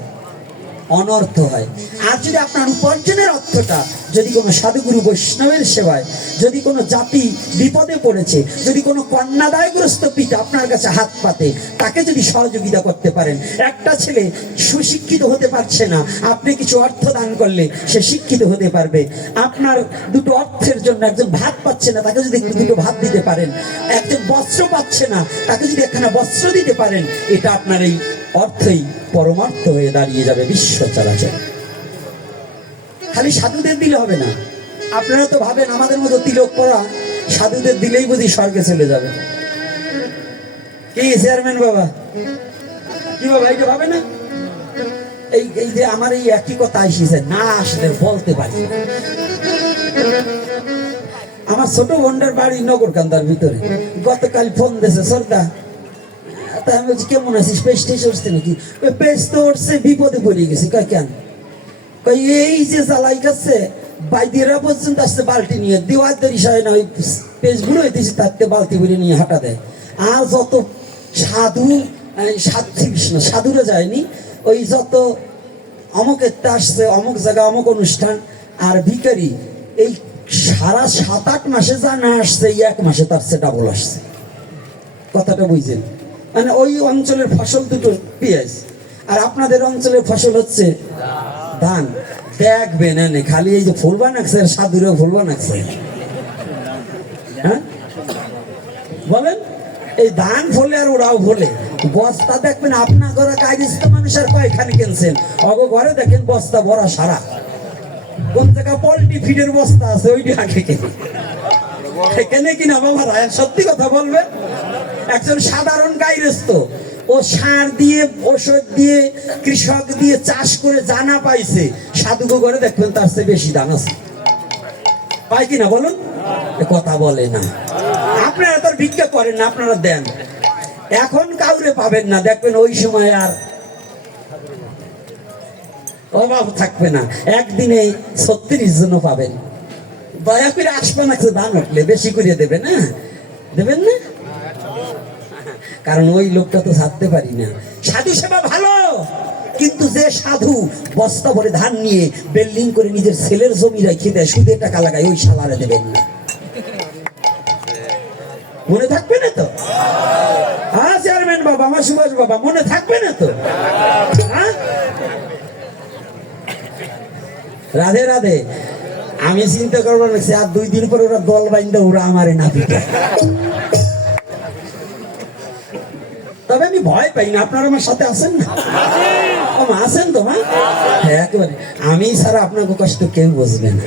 অনর্থ হয়। আর যদি আপনার উপার্জনের অর্থটা যদি কোনো সাধুগুরু বৈষ্ণবের সেবায়, যদি কোনো জাতি বিপদে পড়েছে, যদি কোনো কন্যাদায়গ্রস্ত পিতা আপনার কাছে হাত পাতে, তাকে যদি সহযোগিতা করতে পারেন, একটা ছেলে সুশিক্ষিত হতে পারছে না, আপনি কিছু অর্থ দান করলে সে শিক্ষিত হতে পারবে। আপনার দুটো অর্থের জন্য একজন ভাত পাচ্ছে না, তাকে যদি দুটো ভাত দিতে পারেন, একজন বস্ত্র পাচ্ছে না, তাকে যদি একখানা বস্ত্র দিতে পারেন, এটা আপনার এই অর্থই পরমার্থ হয়ে দাঁড়িয়ে যাবে বিশ্ব চরাচর। খালি সাধুদের দিলে হবে না। আপনারা তো ভাবেন আমাদের মতো তিলক পরা সাধুদের দিলেই বুঝি স্বর্গে চলে যাবে। কি চেয়ারম্যান বাবা, কি বাবা, এইটা ভাবে না? এই যে আমার এই একই কথা আসিছে, না আসলে বলতে পারি। আমার ছোট বোনটার বাড়ি নগরকান্দার ভিতরে, গতকাল ফোন দিয়েছে, সর্দা আমি বলছি কেমন আছিস, পেস্ট উঠছে নাকি? পেস্ট তো উঠছে, বিপদে পড়ে গেছি। কয় কেন? এই যে জ্বালাই গেছে বাইদিরা পর্যন্ত আসছে বালতি নিয়ে, দেওয়ার দেরি হয় না, ওই পেস্ট গুলো হইতেছে তাতে বালতি ভরে নিয়ে হাঁটা দেয়। আর যত সাধুরা যায়নি, ওই যত অমুকের আসছে, অমুক জায়গা অমুক অনুষ্ঠান, আর ভিখারি এই সারা 7-8 মাসে যা না আসছে, এই 1 মাসে তার চেয়ে ডাবল আসছে। কথাটা বুঝছেন? মানে ওই অঞ্চলের ফসল দুটো পেঁয়াজ, আর আপনাদের অঞ্চলের ফসল হচ্ছে ধান। দেখবেন খালি এই যে ফুল বানাচ্ছে, সাধুরেও ফুল বানাচ্ছে। হ্যাঁ বলেন, এই ধান ফলে আর ওরাও ফলে। বস্তা দেখবেন আপনার ঘরে কায়দিস্ত মানুষ আর কয়খানি কিনছেন, অগ ঘরে দেখেন বস্তা ভরা সারা। কোন জায়গা পোল্ট্রি ফিডের বস্তা আছে, ওইটি আগে কেনে কিনা বাবা রায়, সত্যি কথা বলবেন। একজন সাধারণ গাইরস্থ, ও সার দিয়ে ওষুধ দিয়ে কৃষক দিয়ে চাষ করে জানা পাইছে, সাধুগো ঘরে দেখবেন তার চেয়ে বেশি দাম আছে। পাই কিনা বলুন? কথা বলে না। আপনারা তো ভিক্ষা করেন না, আপনারা দেন। এখন কাউরে পাবেন না, দেখবেন ওই সময় আর অভাব থাকবে না, একদিনে 36 জন পাবেন। দয়া করে আসবেন, একটা দান উঠলে বেশি করে দেবেন। না দেবেন না, কারণ ওই লোকটা তো ছাড়তে পারি না। সাধু সেবা ভালো, কিন্তু যে সাধু বস্তা ভরে ধান নিয়ে বিল্ডিং করে নিজের ছেলের জমি রেখে দেয়, সুদে টাকা লাগায়, ওই সালারে দেবেন না। মনে থাকবে না তো? হ্যাঁ চেয়ারম্যান বাবা, আমার সুভাষ বাবা, মনে থাকবে না তো? হ্যাঁ রাধে রাধে। আমি চিন্তা করবো না আর 2 দিন পরে ওরা দল বাইন্দা ওরা আমারে না পিটা। তবে আমি ভয় পাই না, আপনারা আমার সাথে আছেন না? ও মা আছেন তো মা? হ্যাঁ, একেবারে আমি ছাড়া আপনাকে কষ্ট কেউ বুঝবে না।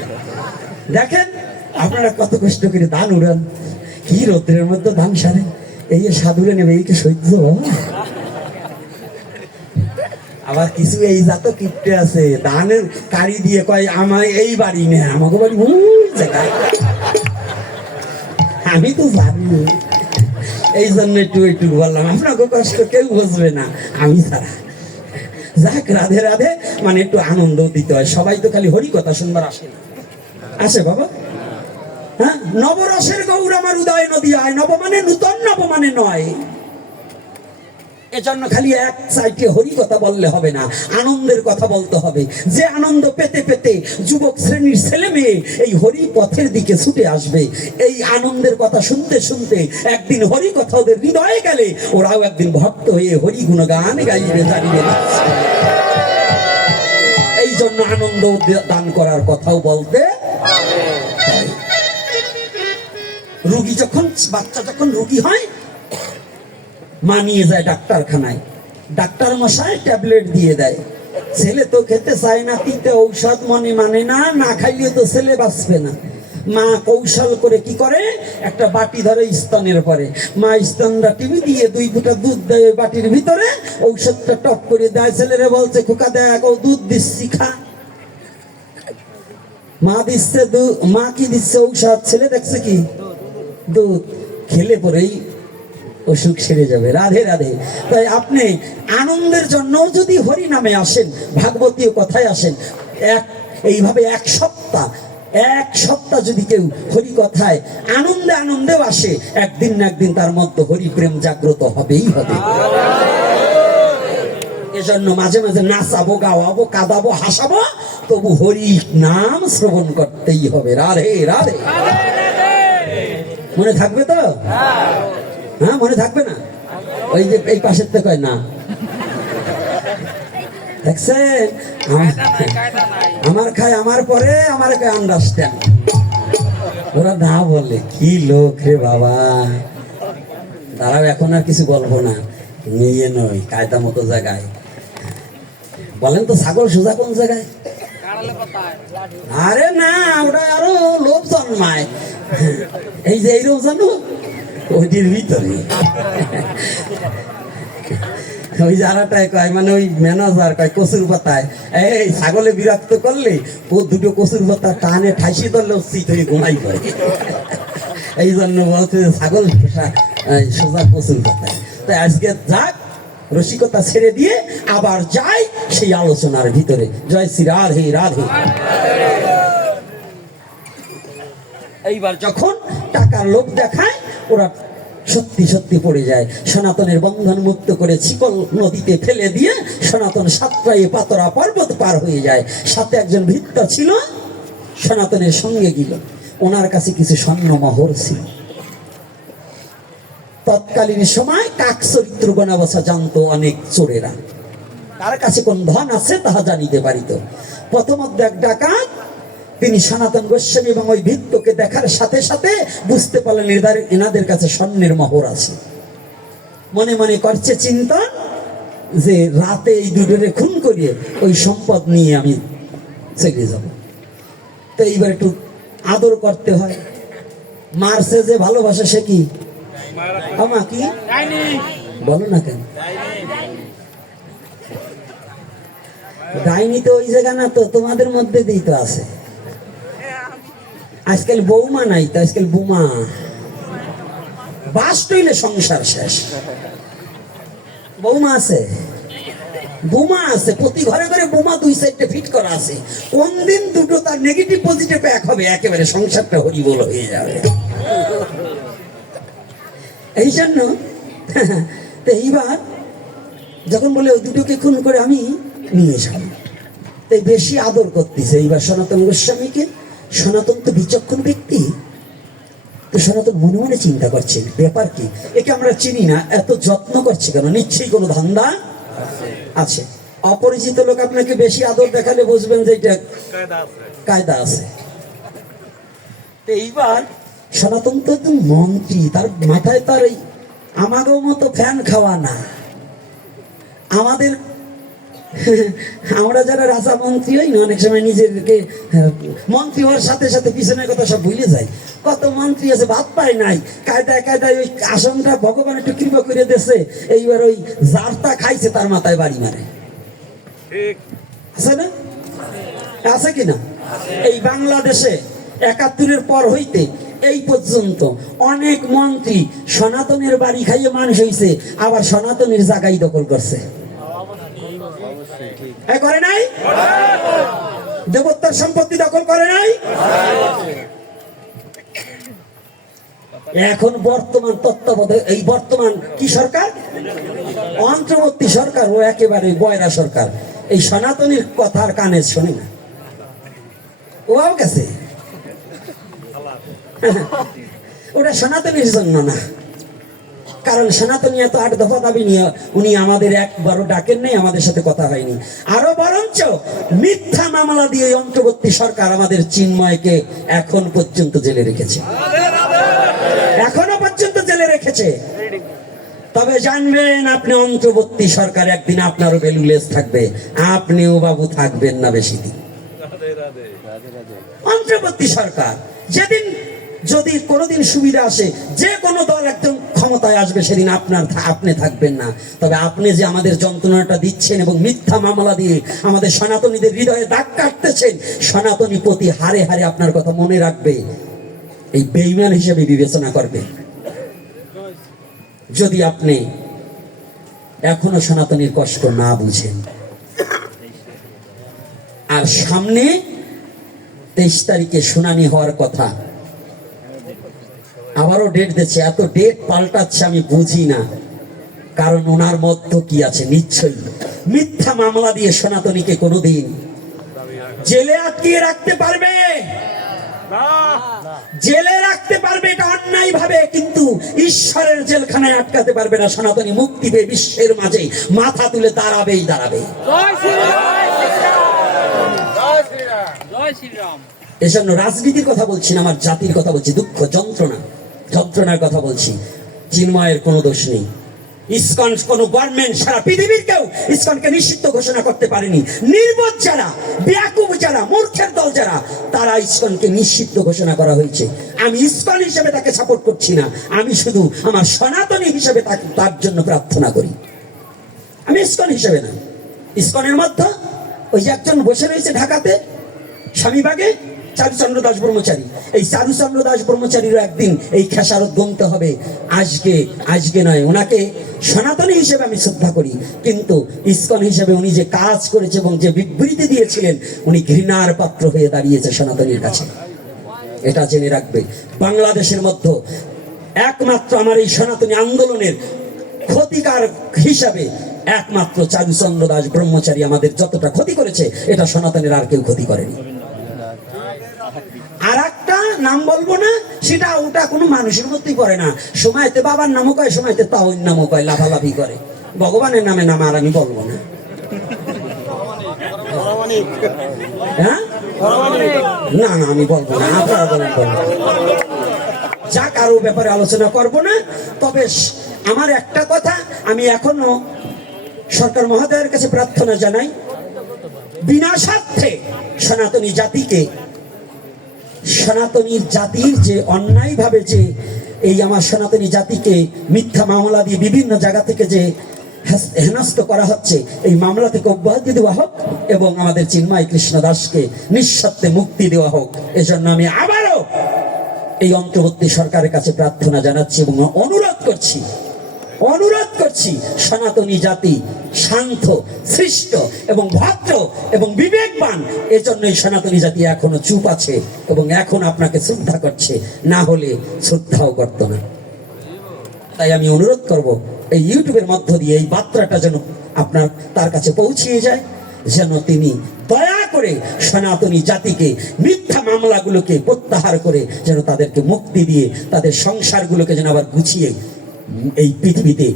দেখেন আপনারা কত কষ্ট করে ধান উড়ান, কি রৌদ্রের মধ্যে ধান সারেন, এই যে সাধুরে নেবে এই কি সহ্য? আবার কিছু এই জাত কিপটে আছে ধানের কাড়ি দিয়ে কয় আমার এই বাড়ি নেই, আমাকে বাড়ি ওই জায়গায়। আমি তো জানি, এই জন্য একটু একটু বললাম, আপনাকে কষ্ট কেউ বুঝবে না আমি ছাড়া। যাক, রাধে রাধে, মানে একটু আনন্দ দিতে হয়। সবাই তো খালি হরি কথা শুনবার আসে না, আসে বাবা? হ্যাঁ, নবরসের গৌর আমার উদয় নদী আয়, নব মানে নূতন, নব মানে নয়। এজন্য খালি এক সাইডে হরি কথা বললে হবে না, আনন্দের কথা বলতে হবে। যে আনন্দ পেতে পেতে যুবক শ্রেণীর ছেলে মেয়ে এই হরি পথের দিকে ছুটে আসবে, এই আনন্দের কথা শুনতে শুনতে একদিন হরি কথা ওদের হৃদয়ে গেলে ওরাও একদিন ভক্ত হয়ে হরি গুণগান গাইবে, জানিবে না। এই জন্য আনন্দ দান করার কথাও বলতে হয়। রোগী যখন, বাচ্চা যখন রোগী হয়, মা নিয়ে যায় ডাক্তারখানায়, ডাক্তার মশাই ট্যাবলেট দিয়ে দেয়। ছেলে তো খেতে চায় না, তিনটে ঔষধ মনে মানে না, না খাইলে তো ছেলে বাঁচবে না। মা কৌশল করে কি করে, একটা বাটি ধরে স্তনের পরে, মা স্তনটা টিভি দিয়ে 2 ফুটা দুধ দেয় বাটির ভিতরে, ঔষধটা টপ করে দেয়। ছেলেরে বলছে, খোকা দেখ, ও দুধ দিচ্ছি, খা। মা দিচ্ছে দুধ, মা কি দিচ্ছে? ঔষধ। ছেলে দেখছে কি? দুধ। খেলে পরেই অসুখ সেরে যাবে। রাধে রাধে। তাই আপনি আনন্দের জন্য যদি হরি নামে আসেন, ভাগবতীয় কথায় আসেন, এইভাবে এক সপ্তাহ যদি কেউ হরি কথায় আনন্দে আনন্দেও আসে, একদিন না একদিন তার মধ্যে হরি প্রেম জাগ্রত হবেই হবে। এজন্য মাঝে মাঝে নাচাবো, গাওয়াবো, কাঁদাবো, হাসাবো, তবু হরি নাম শ্রবণ করতেই হবে। রাধে রাধে। মনে থাকবে তো? হ্যাঁ, মনে থাকবে না? ওই যে এই পাশের থেকে কয় না, দেখছেন, আমার খায় আমার পরে আমার কয় আন্ডারস্ট্যান্ড। ওরা না বলে কি লোক রে বাবা। দাঁড়াও, এখন আর কিছু বলবো না, নিয়ে নই, কায়দা মতো জায়গায় বলেন তো। ছাগল সোজা কোন জায়গায়? আরে না, ওটা আরো লোভ জন্মায়। এই যে এইরকম জানো, ওইটির ভিতরে ওই যারাটাই কয়, মানে ওই ম্যানেজার কয় কচুর পাতায়, এই ছাগলে বিরক্ত করলে ও 2টো কচুর পাতা টানে ঠাইসি ধরলে চিত হয়ে ঘুমাই পড়ে। এই জন্য বলছে ছাগল সোজা কচুর পাতায়। তাই আজকে যাক, রসিকতা ছেড়ে দিয়ে আবার যাই সেই আলোচনার ভিতরে। জয় শ্রী রাধে রাধে। এইবার যখন টাকার লোভ দেখায়, ওরা সত্যি সত্যি পড়ে যায়। সনাতনের বন্ধন মুক্ত করে শিকল নদীতে ফেলে দিয়ে সনাতন সাতটায় পাতরা পর্বত পার হয়ে যায়। সাথে একজন ভৃত্য ছিল, সনাতনের সঙ্গে গেল, ওনার কাছে কিছু স্বর্ণমোহর ছিল। তৎকালীন সময় কাক চরিত্র বনাবসা জানতো অনেক চোরেরা, কার কাছে কোন ধন আছে তাহা জানিতে পারিত। প্রথমত এক ডাকাত, তিনি সনাতন গোস্বামী এবং ওই ভিত্তকে দেখার সাথে সাথে বুঝতে পারলেন এনাদের কাছে স্বর্ণের মোহর আছে। মনে মনে করছে চিন্তন যে রাতে এই দুজনে খুন করিয়ে ওই সম্পদ নিয়ে আমি চলে যাব। তো এইবার একটু আদর করতে হয়। মারছে যে ভালোবাসা, সে কি আমা কি বলো না কেন? ডাইনি তো ওই জায়গা না, তো তোমাদের মধ্যে দিই তো আছে। আজকাল বৌমা নাই তো, আজকাল বুমা। বাস টইলে সংসার শেষ। বৌমা আছে, বুমা আছে, প্রতি ঘরে ঘরে বুমা 2 সাইডে ফিট করা আছে। কোন দিন দুটো তার নেগেটিভ পজিটিভ এক হবে, একেবারে সংসারটা হরিবোল হয়ে যাবে। এই জন্য তো এইবার যখন বলে ওই দুটোকে খুন করে আমি নিয়ে যাব, তাই বেশি আদর করতেছে এইবার সনাতন গোস্বামীকে। সনাতন তো বিচক্ষণ ব্যক্তি, তো সনাতন মনে মনে চিন্তা করছে ব্যাপার কি, একে আমরা চিনি না, এত যত্ন করছে কেন, নিশ্চয়ই কোনো ধান্দা আছে। অপরিচিত লোক আপনাকে বেশি আদর দেখালে বুঝবেন যে এটা কায়দা আছে। তো এইবার সনাতন তো একজন মন্ত্রী, তার মাথায় তার এই আমাগো মতো ফ্যান খাওয়া না। আমাদের আমরা যারা রাজা মন্ত্রী হই না, অনেক সময় নিজেদেরকে মন্ত্রী হওয়ার সাথে সাথে পিছনের কথা সব ভুলে যায়। কত মন্ত্রী আছে ভাত পায় নাই, কায়দায় কায়দায় ওই আসনটা ভগবান একটু কৃপা করে দিয়েছে, এইবার ওই জারটা খাইছে তার মাথায় বাড়ি মারে। আছে না? আছে কিনা? এই বাংলাদেশে ৭১-এর পর হইতে এই পর্যন্ত অনেক মন্ত্রী সনাতনের বাড়ি খাইয়ে মানুষ হইছে, আবার সনাতনের জায়গায় দখল করছে। করে নাই? দেবতার সম্পত্তি দখল করে নাই? এখন বর্তমান তত্ত্বাবধায়ক এই বর্তমান কি সরকার? অন্তর্বর্তী সরকার। ও একেবারে বয়রা সরকার, এই সনাতনীর কথার কানে শোনে না। ও গেছে ওটা সনাতনীর জন্য না, কারণ সনাতনী এত ৮ দফা দাবি নিয়ে উনি আমাদের একবারও ডাকেন নাই, আমাদের সাথে কথা হয়নি। আরো বরঞ্চ মিথ্যা মামলা দিয়ে অন্তর্বর্তী সরকার আমাদের চিন্ময়কে এখন পর্যন্ত জেলে রেখেছে, এখনো পর্যন্ত জেলে রেখেছে। তবে জানবেন, আপনি অন্তর্বর্তী সরকার, একদিন আপনারও বেলুলেস থাকবে, আপনিও বাবু থাকবেন না বেশি দিন। অন্তর্বর্তী সরকার যেদিন যদি কোনোদিন সুবিধা আসে, যে কোনো দল একদম ক্ষমতায় আসবে, সেদিন আপনি থাকবেন না। তবে আপনি যে আমাদের যন্ত্রণাটা দিচ্ছেন এবং মিথ্যা মামলা দিয়ে আমাদের সনাতনীদের হৃদয়ে দাগ কাটতেছেন, সনাতনী প্রতি হারে হারে আপনার কথা মনে রাখবে, এই বেঈমান হিসেবে বিবেচনা করবে। যদি আপনি এখনো সনাতনীর কষ্ট না বুঝেন। আর সামনে 23 তারিখে শুনানি হওয়ার কথা, আবারও ডেট দিচ্ছে। এত ডেট পাল্টাচ্ছে আমি বুঝি না, কারণ ওনার মধ্যে কি আছে? নিশ্চয়ই মিথ্যা মামলা দিয়ে সনাতনীকে কোনোদিন জেলে আটকিয়ে রাখতে পারবে, জেলে রাখতে পারবে এটা অন্যায় ভাবে, কিন্তু ঈশ্বরের জেলখানায় আটকাতে পারবে না। সনাতনী মুক্তি পেয়ে বিশ্বের মাঝে মাথা তুলে দাঁড়াবেই দাঁড়াবে। এজন্য রাজনীতির কথা বলছি না, আমার জাতির কথা বলছি, দুঃখ যন্ত্রণার কথা বলছি। চিন্ময়ের কোনো দোষ নেই। ইসকন কোন গভর্নমেন্ট সারা পৃথিবীর কেউ ইসকনকে নিষিদ্ধ ঘোষণা করতে পারেনি। নির্বোধ যারা, বেয়াকুব যারা, মূর্খের দল যারা, তারা ইসকনকে নিষিদ্ধ ঘোষণা করা হয়েছে। আমি ইসকন হিসেবে তাকে সাপোর্ট করছি না, আমি শুধু আমার সনাতনী হিসেবে তার জন্য প্রার্থনা করি। আমি ইসকন হিসেবে না। ইসকনের মধ্যে ওই যে একজন বসে রয়েছে ঢাকাতে স্বামীবাগে, চারুচন্দ্র দাস ব্রহ্মচারী। এই চারুচন্দ্র দাস ব্রহ্মচারীরও একদিন এই খেসারত গুনতে হবে। আজকে নয়, ওনাকে সনাতনী হিসেবে আমি শ্রদ্ধা করি, কিন্তু ইসকন হিসেবে উনি যে কাজ করেছে এবং যে বিবৃতি দিয়েছিলেন, উনি ঘৃণার পাত্র হয়ে দাঁড়িয়েছে সনাতনীর কাছে। এটা জেনে রাখবে। বাংলাদেশের মধ্যে একমাত্র আমার এই সনাতনী আন্দোলনের ক্ষতিকার হিসাবে একমাত্র চারুচন্দ্র দাস ব্রহ্মচারী আমাদের যতটা ক্ষতি করেছে, এটা সনাতনের আর কেউ ক্ষতি করেনি। আর একটা নাম বলবো না, সেটা ওটা কোনো মানুষের মধ্যেই পড়ে না। সময়তে বাবার নামও কয়, সময়তে তাওর নামও কয়, লাফালাফি করে। ভগবানের নামে নাম আর আমি বলবো না। হ্যাঁ, না আমি বলবো না, আপনারা বলেন। যা কারো ব্যাপারে আলোচনা করবো না। তবে আমার একটা কথা, আমি এখনো সরকার মহোদয়ের কাছে প্রার্থনা জানাই, বিনা স্বার্থে সনাতনীর জাতির যে অন্যায় ভাবে যে এই আমার সনাতনী জাতিকে মিথ্যা মামলা দিয়ে বিভিন্ন জায়গা থেকে যে হেনস্থ করা হচ্ছে, এই মামলা থেকে অব্যাহতি দেওয়া হোক এবং আমাদের চিন্ময় কৃষ্ণ দাসকে নিঃশর্তে মুক্তি দেওয়া হোক। এজন্য আমি আবারও এই অন্তর্বর্তী সরকারের কাছে প্রার্থনা জানাচ্ছি এবং অনুরোধ করছি সনাতনী জাতি শান্ত, সৃষ্ট এবং ভদ্র এবং বিবেকবান। এজন্যই সনাতনী জাতি এখনো চুপ আছে এবং এখন আপনাকে শ্রদ্ধা করছে, না হলে শ্রদ্ধাও করত না। তাই আমি অনুরোধ করব, এই ইউটিউবের মধ্য দিয়ে এই বার্তাটা যেন আপনার তার কাছে পৌঁছিয়ে যায়, যেন তিনি দয়া করে সনাতনী জাতিকে মিথ্যা মামলাগুলোকে প্রত্যাহার করে যেন তাদেরকে মুক্তি দিয়ে তাদের সংসারগুলোকে যেন আবার গুছিয়ে এই পৃথিবীতে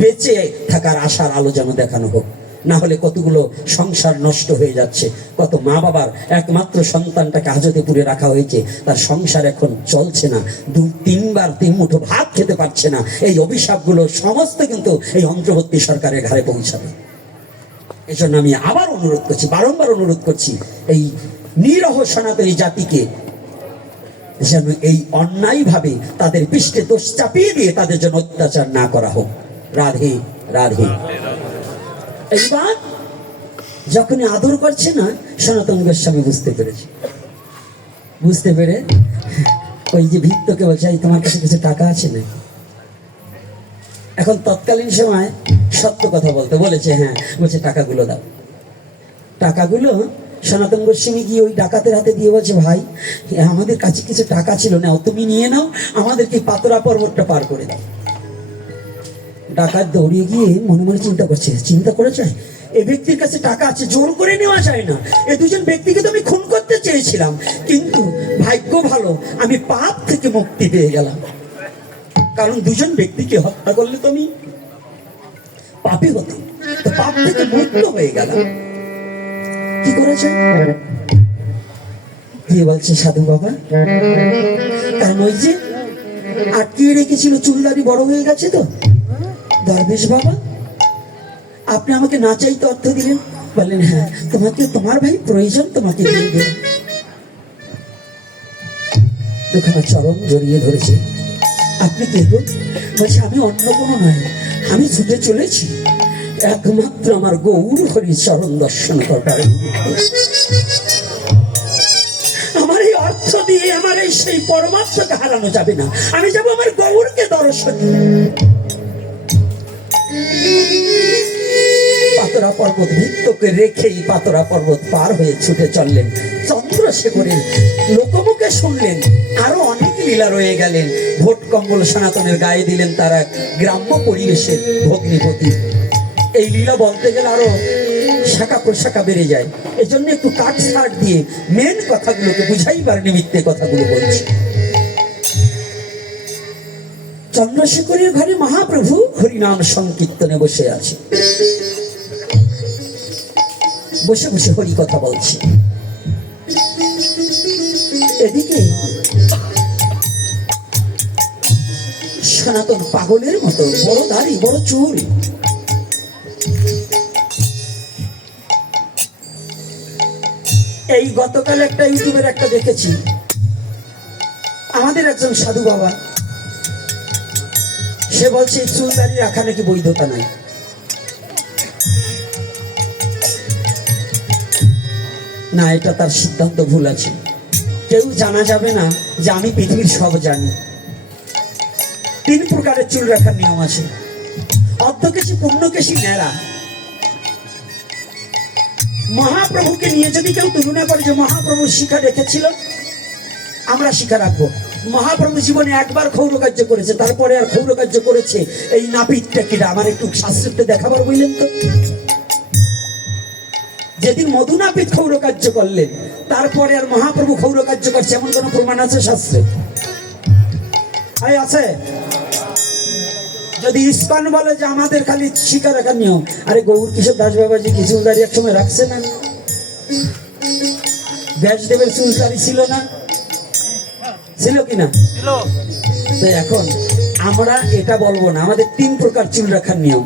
বেঁচে থাকার আশার আলো যেন দেখানো হোক। না হলে কতগুলো সংসার নষ্ট হয়ে যাচ্ছে। কত মা বাবার একমাত্র সন্তানটাকে হাজতে পুরে রাখা হয়েছে, তার সংসার এখন চলছে না, 2-3 বার 3 মুঠো ভাত খেতে পারছে না। এই অভিশাপগুলো সমস্ত কিন্তু এই অন্তর্বর্তী সরকারের ঘাড়ে পৌঁছাবে। এজন্য আমি আবার অনুরোধ করছি, বারংবার অনুরোধ করছি, এই নিরহ সনাতনী জাতিকে যেন এই অন্যায় ভাবে তাদের পৃষ্ঠে দোষ চাপিয়ে দিয়ে তাদের জন্য অত্যাচার না করা হোক। রাধে রাধে। এইবার যখনই আদর করছে না, সনাতন গোস্বামী বুঝতে পেরে ওই যে ভিত্তকে বলছে, এই তোমার কাছে কিছু টাকা আছে না? এখন তৎকালীন সময় সত্য কথা বলতে বলেছে, হ্যাঁ, বলছে টাকাগুলো দাও। টাকাগুলো সনাতন গোস্বামী গিয়ে ওই ডাকাতের হাতে দিয়ে বলছে, ভাই আমাদের কাছে কিছু টাকা ছিল, নাও তুমি নিয়ে নাও, আমাদেরকে পাতরা পর্বতটা পার করে দাও। ডাকাত দৌড়িয়ে গিয়ে মনে মনে চিন্তা করেছে, এই ব্যক্তির কাছে টাকা আছে, জোর করে নেওয়া যায় না। এই দুজন ব্যক্তিকে তো আমি খুন করতে চেয়েছিলাম, কিন্তু ভাগ্য ভালো আমি পাপ থেকে মুক্তি পেয়ে গেলাম। কারণ দুজন ব্যক্তিকে হত্যা করলে তো আমি পাপী হতাম, তো পাপ থেকে মুক্ত হয়ে গেলাম। কি করেছে? দিয়ে বলছে, সাধু বাবা, কারণ ওই যে আটকিয়ে রেখেছিল, চুলদারি বড় হয়ে গেছে তো, দরবেশ বাবা আপনি আমাকে না চাইতে অর্থ দিলেন। বললেন, হ্যাঁ, তোমাকে তোমার ভাই প্রয়োজন, তোমাকে দিয়ে দিলেন। দুখানা চরণ জড়িয়ে ধরেছে। আপনি কে গো? বলছে, আমি অন্য কোনো নয়, আমি ছুটে চলেছি একমাত্র আমার গৌর হরি চরণ দর্শন করবার। আমার এই অর্থ দিয়ে আমার এই সেই পরমাত্মাকে হারানো যাবে না, আমি যাবো আমার গৌরকে দর্শন। পাতরা পর্বত ভিত্তকে রেখেই পাতরা পর্বত পার হয়ে ছুটে চললেন। চন্দ্রশেখরের লোকমুখে শুনলেন আরো অনেক লীলা রয়ে গেলেন। ভোট কম্বল সনাতনের গায়ে দিলেন তারা, গ্রাম্য পরিবেশের ভগ্নিপতি। এই লীলা বলতে গেলে আরো শাখা প্রশাখা বেড়ে যায়। এজন্য একটু কাট ছাট দিয়ে মেন কথাগুলোকে বুঝাইবার নিমিত্তে কথাগুলো বলছি। চন্দ্রশেখরের ঘরে মহাপ্রভু হরিনাম সংকীর্তনে বসে আছে, বসে বসে হরি কথা বলছে। এদিকে সনাতন পাগলের মতো বড় দাড়ি, বড় চুল, এই গতকাল একটা ইউটিউবের একটা দেখেছি, আমাদের একজন সাধু বাবা, সে বলছে এই চুল দাড়ি রাখা নাকি বৈধতা নাই। না, এটা তার সিদ্ধান্ত ভুল আছে। কেউ জানা যাবে না যে আমি পৃথিবীর সব জানি। 3 প্রকারের চুল রাখার নিয়ম আছে। অর্ধকেশী, পূর্ণকেশী, ন্যাড়া। মহাপ্রভুকে নিয়ে যদি কেউ তুলনা করে যে মহাপ্রভু শিখা রেখেছিল, আমরা শিখা রাখবো। মহাপ্রভু জীবনে একবার ক্ষৌর কার্য করেছে, তারপরে আর ক্ষৌর কার্য করেছে এই নাপিতটা কিনা, আমার একটু শাস্ত্রতে দেখাবার বললেন তো। যেদিন মধু নাপিত ক্ষৌর কার্য করলেন, তারপরে আর মহাপ্রভু ক্ষৌর কার্য করছে এমন কোন প্রমাণ আছে শাস্ত্রে? আছে? যদি ইস্কন বলে যে আমাদের খালি শিখা রাখার নিয়ম, আরে গৌর কিশোর দাস বাবাজি কি চুলদারি এক সময় রাখছে না? ব্যাসদেবের চুলদারি ছিল না? ছিল কিনা? তো এখন আমরা এটা বলবো না, আমাদের 3 প্রকার চুল রাখার নিয়ম।